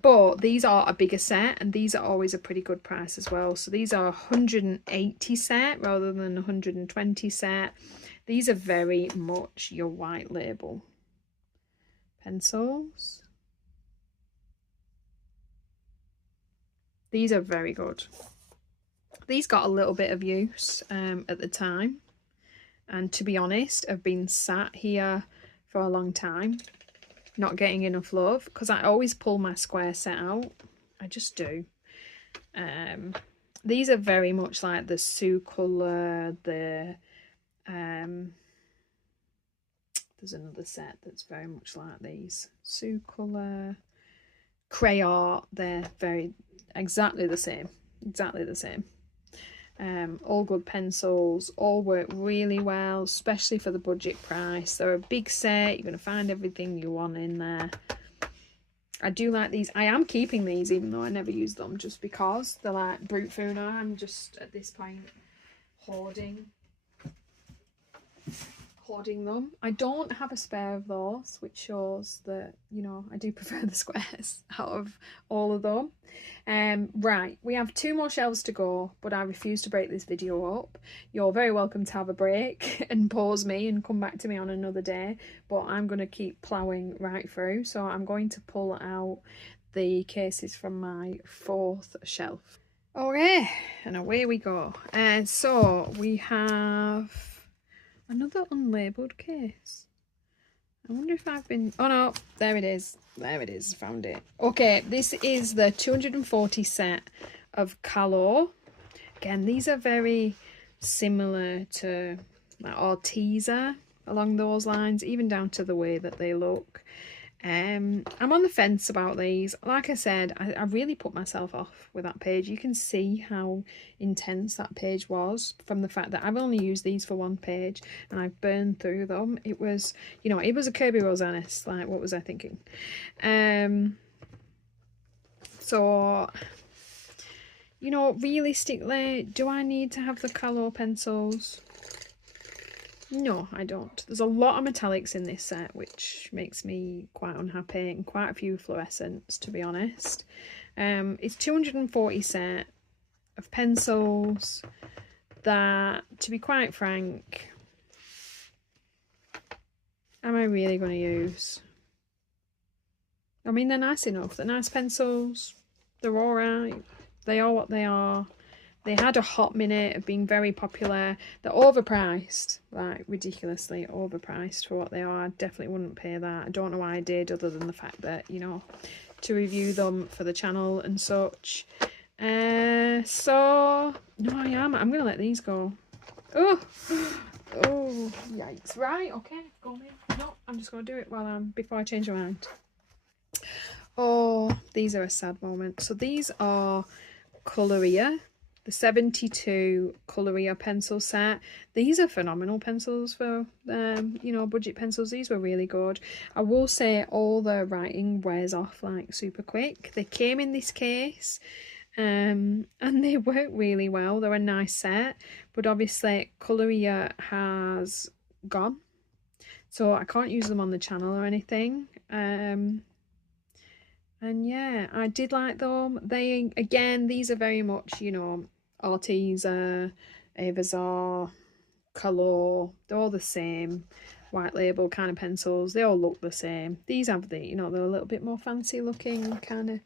But these are a bigger set, and these are always a pretty good price as well. So these are 180 set rather than 120 set. These are very much your white label pencils. These are very good. These got a little bit of use at the time, and to be honest, I've been sat here for a long time not getting enough love, because I always pull my square set out. I just do. These are very much like the Sue colour, the there's another set that's very much like these. Sue colour, Cray art, they're exactly the same. All good pencils, all work really well, especially for the budget price. They're a big set, you're going to find everything you want in there. I do like these. I am keeping these even though I never use them, just because they're like brute food. I'm just at this point hoarding them. I don't have a spare of those, which shows that, you know, I do prefer the squares out of all of them. Right, we have 2 more shelves to go, but I refuse to break this video up. You're very welcome to have a break and pause me and come back to me on another day, but I'm going to keep ploughing right through. So I'm going to pull out the cases from my 4th shelf. Okay, and away we go. So we have another unlabelled case. I wonder if I've been... Oh no, there it is. There it is, found it. Okay, this is the 240 set of Halawa. Again, these are very similar to like Arteza, along those lines, even down to the way that they look. I'm on the fence about these. Like I said, I really put myself off with that page. You can see how intense that page was from the fact that I've only used these for 1 page and I've burned through them. It was, you know, it was a Kirby Rosanis. Like, what was I thinking? So, you know, realistically, do I need to have the Halawa pencils? No, I don't. There's a lot of metallics in this set, which makes me quite unhappy, and quite a few fluorescents, to be honest. It's 240 set of pencils that, to be quite frank, am I really going to use? I mean, they're nice enough. They're nice pencils. They're alright. They are what they are. They had a hot minute of being very popular. They're overpriced, like ridiculously overpriced for what they are. I definitely wouldn't pay that. I don't know why I did, other than the fact that, you know, to review them for the channel and such. So, no, I'm going to let these go. Oh, yikes. Right, okay, go in. No, I'm just going to do it before I change my mind. Oh, these are a sad moment. So these are Coloria. The 72 Coloria pencil set. These are phenomenal pencils for, you know, budget pencils. These were really good. I will say all the writing wears off like super quick. They came in this case and they work really well. They're a nice set, but obviously Coloria has gone, so I can't use them on the channel or anything. And yeah, I did like them. They, again, these are very much, you know, Arteza, Avazar, Halawa. They're all the same white label kind of pencils. They all look the same. These have the, you know, they're a little bit more fancy looking, kind of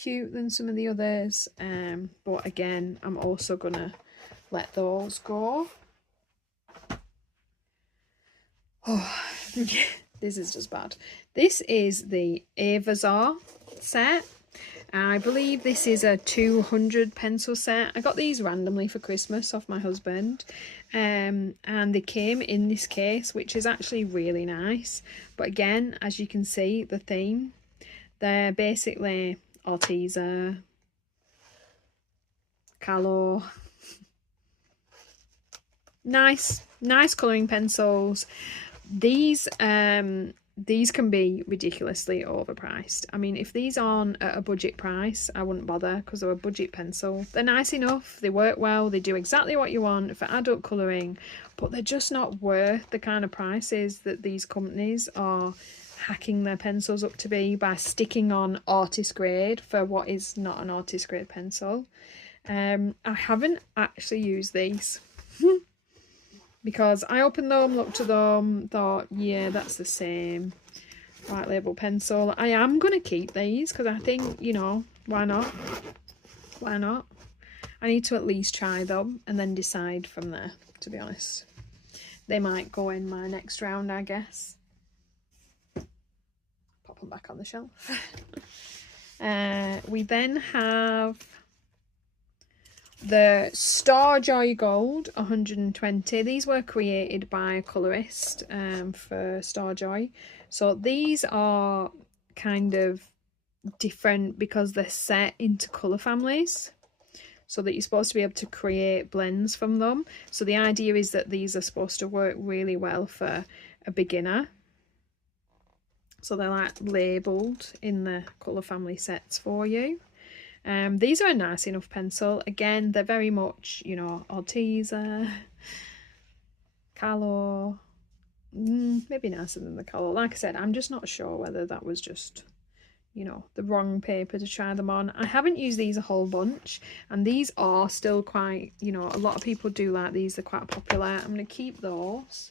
cute than some of the others. But again, I'm also gonna let those go. Oh, this is just bad. This is the Avazar set. I believe this is a 200 pencil set. I got these randomly for Christmas off my husband, and they came in this case, which is actually really nice. But again, as you can see, the theme, they're basically Arteza, Halawa. Nice colouring pencils. These can be ridiculously overpriced. I mean, if these aren't at a budget price, I wouldn't bother, because they're a budget pencil. They're nice enough, they work well, they do exactly what you want for adult colouring, but they're just not worth the kind of prices that these companies are hacking their pencils up to be by sticking on artist grade for what is not an artist grade pencil. I haven't actually used these. Because I opened them, looked at them, thought, yeah, that's the same white label pencil. I am going to keep these because I think, you know, why not? Why not? I need to at least try them and then decide from there, to be honest. They might go in my next round, I guess. Pop them back on the shelf. We then have the Starjoy Gold 120. These were created by a colorist for Starjoy. So these are kind of different because they're set into colour families, so that you're supposed to be able to create blends from them. So the idea is that these are supposed to work really well for a beginner. So they're like labelled in the colour family sets for you. These are a nice enough pencil. Again, they're very much, you know, Arteza, Calo, maybe nicer than the Calo. Like I said, I'm just not sure whether that was just, you know, the wrong paper to try them on. I haven't used these a whole bunch, and these are still quite, you know, a lot of people do like these. They're quite popular. I'm going to keep those.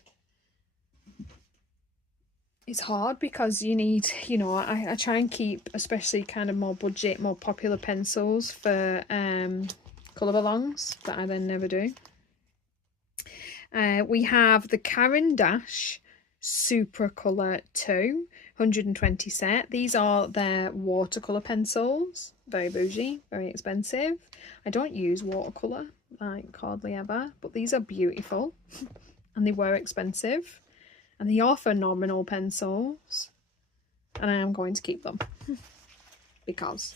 It's hard because you need, you know, I try and keep especially kind of more budget, more popular pencils for colour alongs that I then never do. We have the Caran d'Ache Super Colour 2 120 set. These are their watercolour pencils. Very bougie, very expensive. I don't use watercolour, like hardly ever, but these are beautiful and they were expensive. And they are phenomenal pencils, and I am going to keep them because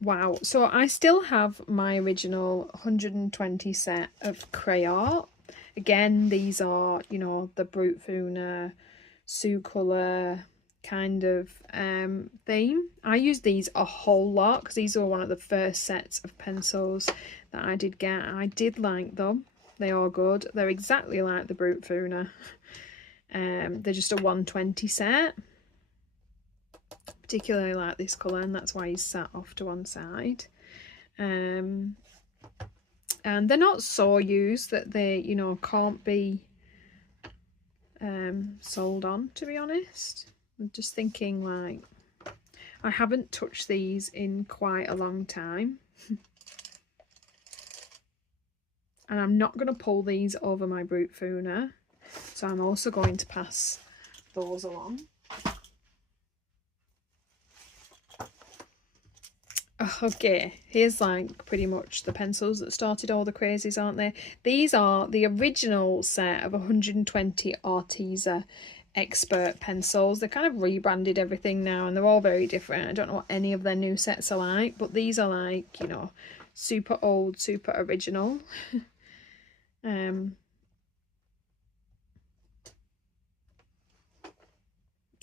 wow. So I still have my original 120 set of Crayart. Again, these are, you know, the Bruynzeel Sue colour kind of theme. I use these a whole lot because these were one of the first sets of pencils that I did get. I did like them. They are good. They're exactly like the Bruynzeel. They're just a 120 set. Particularly like this colour, and that's why he's sat off to one side. And they're not so used that they, you know, can't be sold on, to be honest. I'm just thinking, like, I haven't touched these in quite a long time. And I'm not going to pull these over my Bruynzeel, so I'm also going to pass those along. Okay, here's like pretty much the pencils that started all the crazies, aren't they? These are the original set of 120 Arteza Expert pencils. They kind of rebranded everything now, and they're all very different. I don't know what any of their new sets are like, but these are like, you know, super old, super original.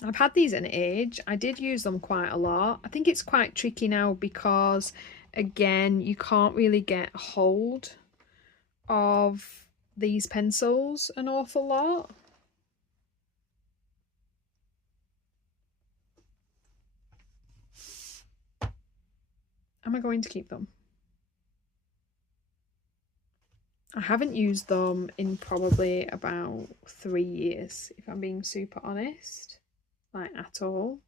I've had these an age. I did use them quite a lot. I think it's quite tricky now because, again, you can't really get hold of these pencils an awful lot. Am I going to keep them? I haven't used them in probably about 3 years, if I'm being super honest, like at all.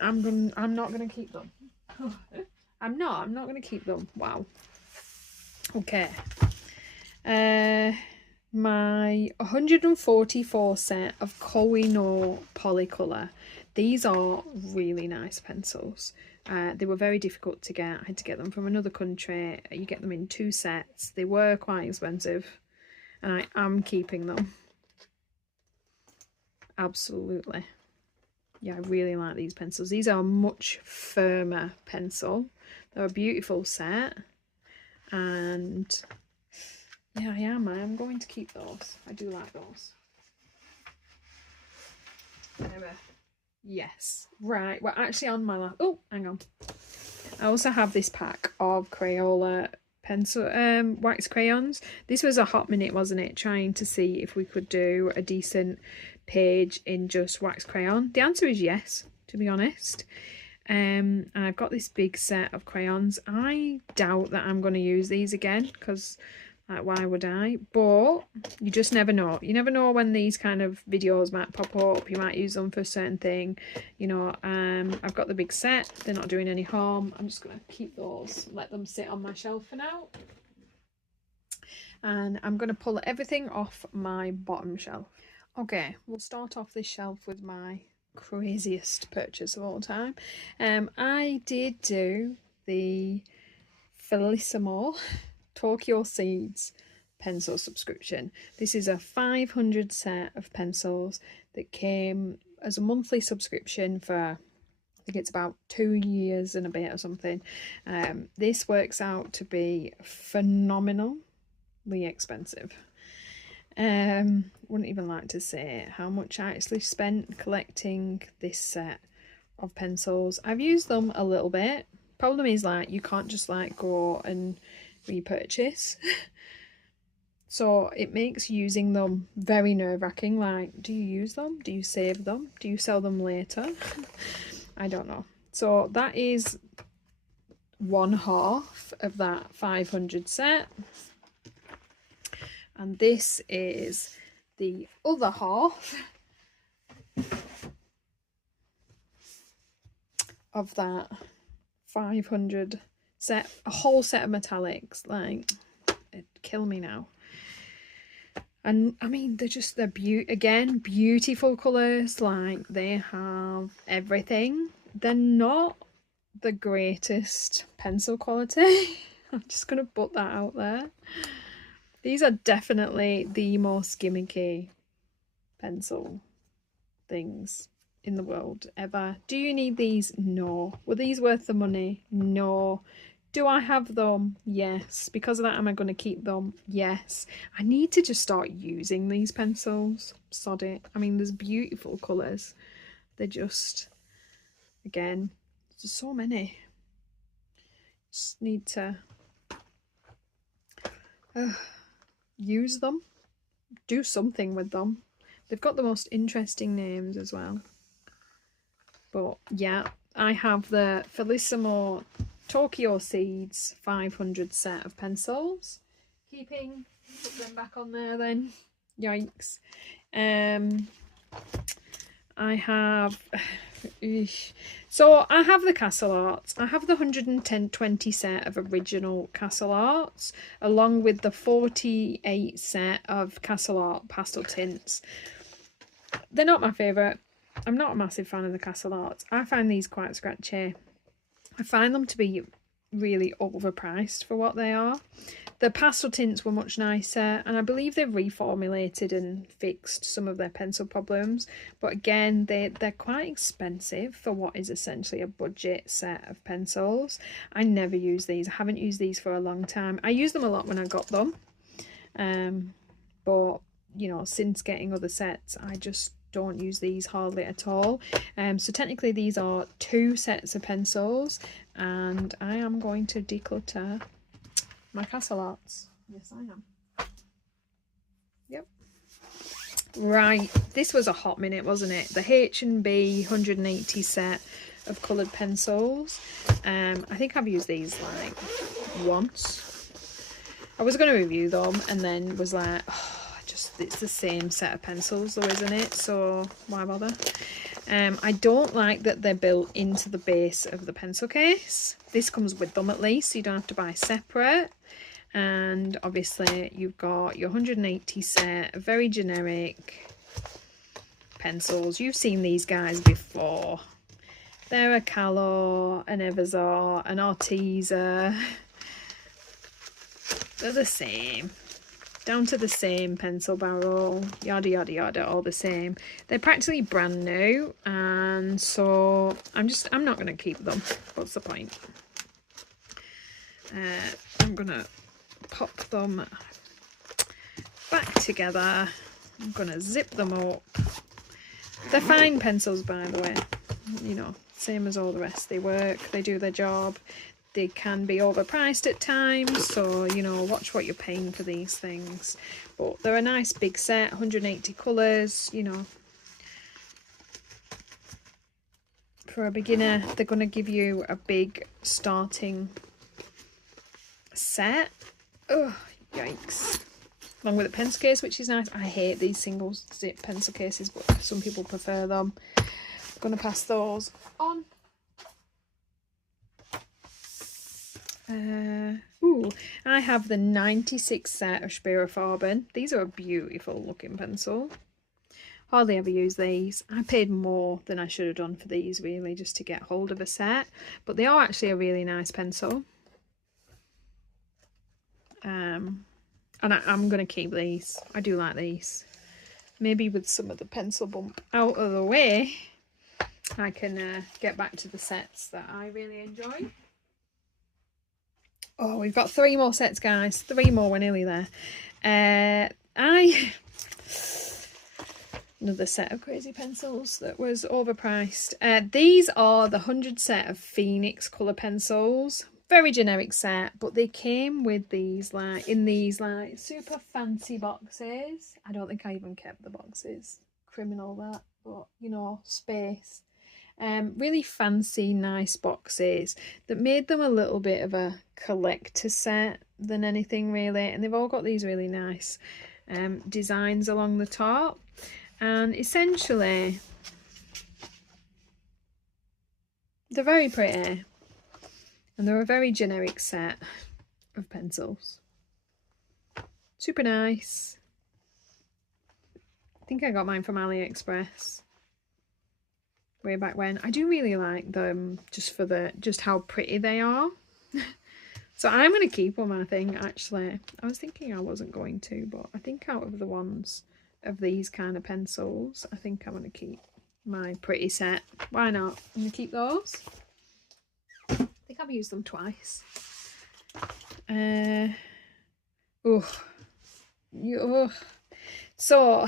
I'm not gonna keep them. I'm not gonna keep them. Wow. Okay. My 144 set of Koino Polycolour. These are really nice pencils. They were very difficult to get. I had to get them from another country. You get them in 2 sets. They were quite expensive, and I am keeping them. Absolutely. Yeah, I really like these pencils. These are a much firmer pencil. They're a beautiful set, and yeah, I am going to keep those. I do like those. Anyway, yes, right, we're actually on my last. Oh, hang on. I also have this pack of Crayola pencil wax crayons. This was a hot minute, wasn't it, trying to see if we could do a decent page in just wax crayon. The answer is yes, to be honest. And I've got this big set of crayons. I doubt that I'm going to use these again because, like, why would I? But you just never know. You never know when these kind of videos might pop up. You might use them for a certain thing, you know. I've got the big set. They're not doing any harm. I'm just going to keep those, let them sit on my shelf for now. And I'm going to pull everything off my bottom shelf. Okay, we'll start off this shelf with my craziest purchase of all time. I did do the Felicissimo Tokyo Seeds pencil subscription. This is a 500 set of pencils that came as a monthly subscription for, I think it's about 2 years and a bit or something. This works out to be phenomenally expensive. Wouldn't even like to say how much I actually spent collecting this set of pencils. I've used them a little bit. Problem is, like, you can't just like go and repurchase. So it makes using them very nerve-wracking. Like, do you use them? Do you save them? Do you sell them later? I don't know. So that is 1/2 of that 500 set. And this is the other half of that 500 set. A whole set of metallics. Like, it'd kill me now. And I mean, they're beautiful colours. Like, they have everything. They're not the greatest pencil quality. I'm just gonna put that out there. These are definitely the most gimmicky pencil things in the world ever. Do you need these? No. Were these worth the money? No. Do I have them? Yes. Because of that, am I going to keep them? Yes. I need to just start using these pencils. Sod it. I mean, there's beautiful colours. They're just, again, there's so many. Just need to use them. Do something with them. They've got the most interesting names as well. But yeah, I have the Felissimo Tokyo Seeds 500 set of pencils. Put them back on there then. Yikes. I have so I have the Castle Arts. I have the 120 set of original Castle Arts along with the 48 set of Castle Art pastel tints. They're not my favourite. I'm not a massive fan of the Castle Arts. I find these quite scratchy. I find them to be really overpriced for what they are. The pastel tints were much nicer, and I believe they've reformulated and fixed some of their pencil problems. But again, they're quite expensive for what is essentially a budget set of pencils. I never use these. I haven't used these for a long time. I used them a lot when I got them. But, you know, since getting other sets, I just don't use these hardly at all. So technically these are 2 sets of pencils, and I am going to declutter my Castle Arts. Yes, I am. Yep. Right, this was a hot minute, wasn't it? The H&B 180 set of coloured pencils. I think I've used these like once. I was going to review them and then was like, oh, it's the same set of pencils though, isn't it? So why bother? I don't like that they're built into the base of the pencil case. This comes with them at least, so you don't have to buy separate. And obviously you've got your 180 set, very generic pencils. You've seen these guys before. They're a Calor, an Evazar, an Arteza. They're the same. Down to the same pencil barrel, yada yada yada, all the same. They're practically brand new, and so I'm not going to keep them. What's the point? I'm going to pop them back together. I'm going to zip them up. They're fine pencils, by the way. You know, same as all the rest. They work, they do their job. They can be overpriced at times, so, you know, watch what you're paying for these things. But they're a nice big set, 180 colours, you know. For a beginner, they're going to give you a big starting set. Oh, yikes. Along with a pencil case, which is nice. I hate these single zip pencil cases, but some people prefer them. I'm going to pass those on. I have the 96 set of Spirafarben. These are a beautiful looking pencil. Hardly ever use these. I paid more than I should have done for these, really, just to get hold of a set. But they are actually a really nice pencil. And I'm going to keep these. I do like these. Maybe with some of the pencil bump out of the way, I can get back to the sets that I really enjoy. Oh, we've got 3 more sets, guys. 3 more, we're nearly there. Another set of crazy pencils that was overpriced. These are the 100 set of Phoenix colour pencils. Very generic set, but they came with these in these super fancy boxes. I don't think I even kept the boxes. Criminal that, but you know, space. Really fancy, nice boxes that made them a little bit of a collector set than anything really. And they've all got these really nice designs along the top. And essentially, they're very pretty. And they're a very generic set of pencils. Super nice. I think I got mine from AliExpress way back when. I do really like them just how pretty they are. So I'm going to keep them, I think, actually. I was thinking I wasn't going to, but I think out of the ones of these kind of pencils, I think I'm going to keep my pretty set. Why not? I'm going to keep those. I think I've used them twice. So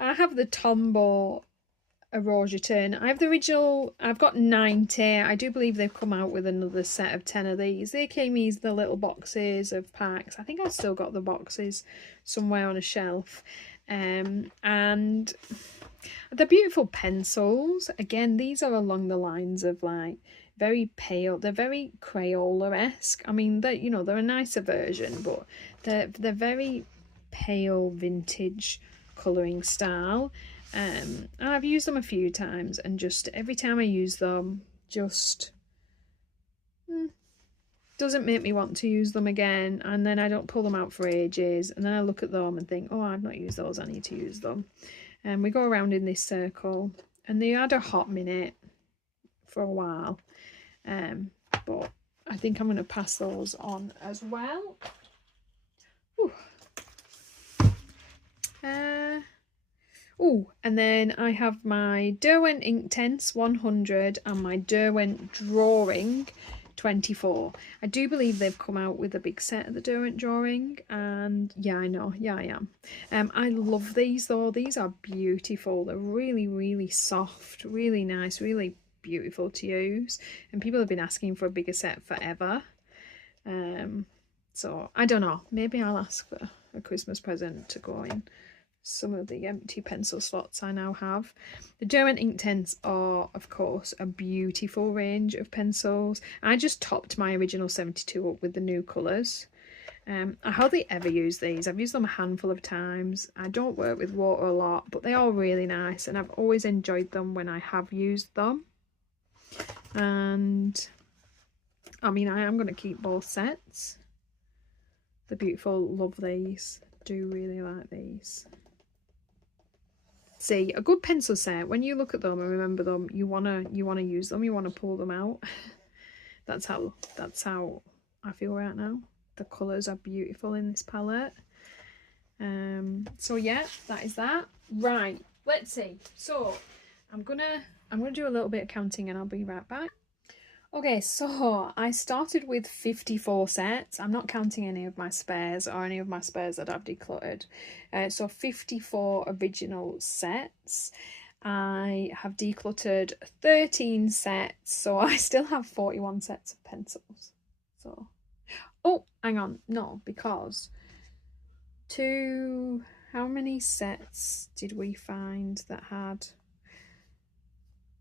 I have the Tombow Erosia Turn. I have the original. I've got 90. I do believe they've come out with another set of 10 of these. They came in the little boxes of packs. I think I've still got the boxes somewhere on a shelf. And they're beautiful pencils. Again, these are along the lines of like very pale. They're very Crayola-esque. I mean, they're a nicer version, but they're very pale vintage colouring style. I've used them a few times, and just every time I use them, just doesn't make me want to use them again. And then I don't pull them out for ages, and then I look at them and think, oh, I've not used those, I need to use them. And we go around in this circle, and they had a hot minute for a while, but I think I'm going to pass those on as well. Oh, and then I have my Derwent Inktense 100 and my Derwent Drawing 24. I do believe they've come out with a big set of the Derwent Drawing, and yeah, I know, yeah, I am. I love these though. These are beautiful. They're really, really soft, really nice, really beautiful to use, and people have been asking for a bigger set forever. So I don't know, maybe I'll ask for a Christmas present to go in some of the empty pencil slots I now have. The Derwent Inktense are, of course, a beautiful range of pencils. I just topped my original 72 up with the new colours. I hardly ever use these. I've used them a handful of times. I don't work with water a lot, but they are really nice, and I've always enjoyed them when I have used them. And I mean, I am going to keep both sets. They're beautiful. Love these. Do really like these. See, a good pencil set, when you look at them and remember them, you wanna use them, you wanna pull them out. That's how I feel right now. The colours are beautiful in this palette. So yeah, that is that. Right, let's see. So I'm gonna do a little bit of counting and I'll be right back. Okay, so I started with 54 sets. I'm not counting any of my spares or any of my spares that I've decluttered. So 54 original sets. I have decluttered 13 sets, so I still have 41 sets of pencils. So, oh, hang on, no, because how many sets did we find that had?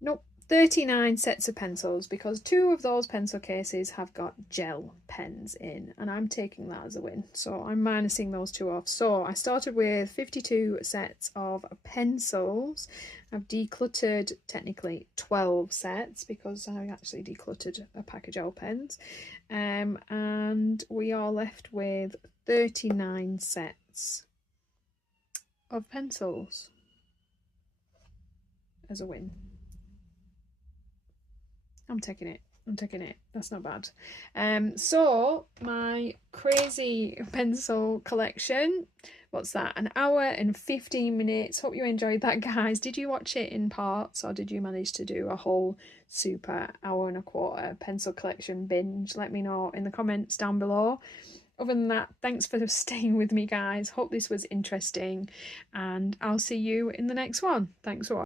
Nope. 39 sets of pencils, because 2 of those pencil cases have got gel pens in, and I'm taking that as a win, so I'm minusing those 2 off. So I started with 52 sets of pencils. I've decluttered technically 12 sets because I actually decluttered a pack of gel pens, and we are left with 39 sets of pencils as a win. I'm taking it. I'm taking it. That's not bad. So my crazy pencil collection. What's that? An hour and 15 minutes. Hope you enjoyed that, guys. Did you watch it in parts, or did you manage to do a whole super hour and a quarter pencil collection binge? Let me know in the comments down below. Other than that, thanks for staying with me, guys. Hope this was interesting, and I'll see you in the next one. Thanks for watching.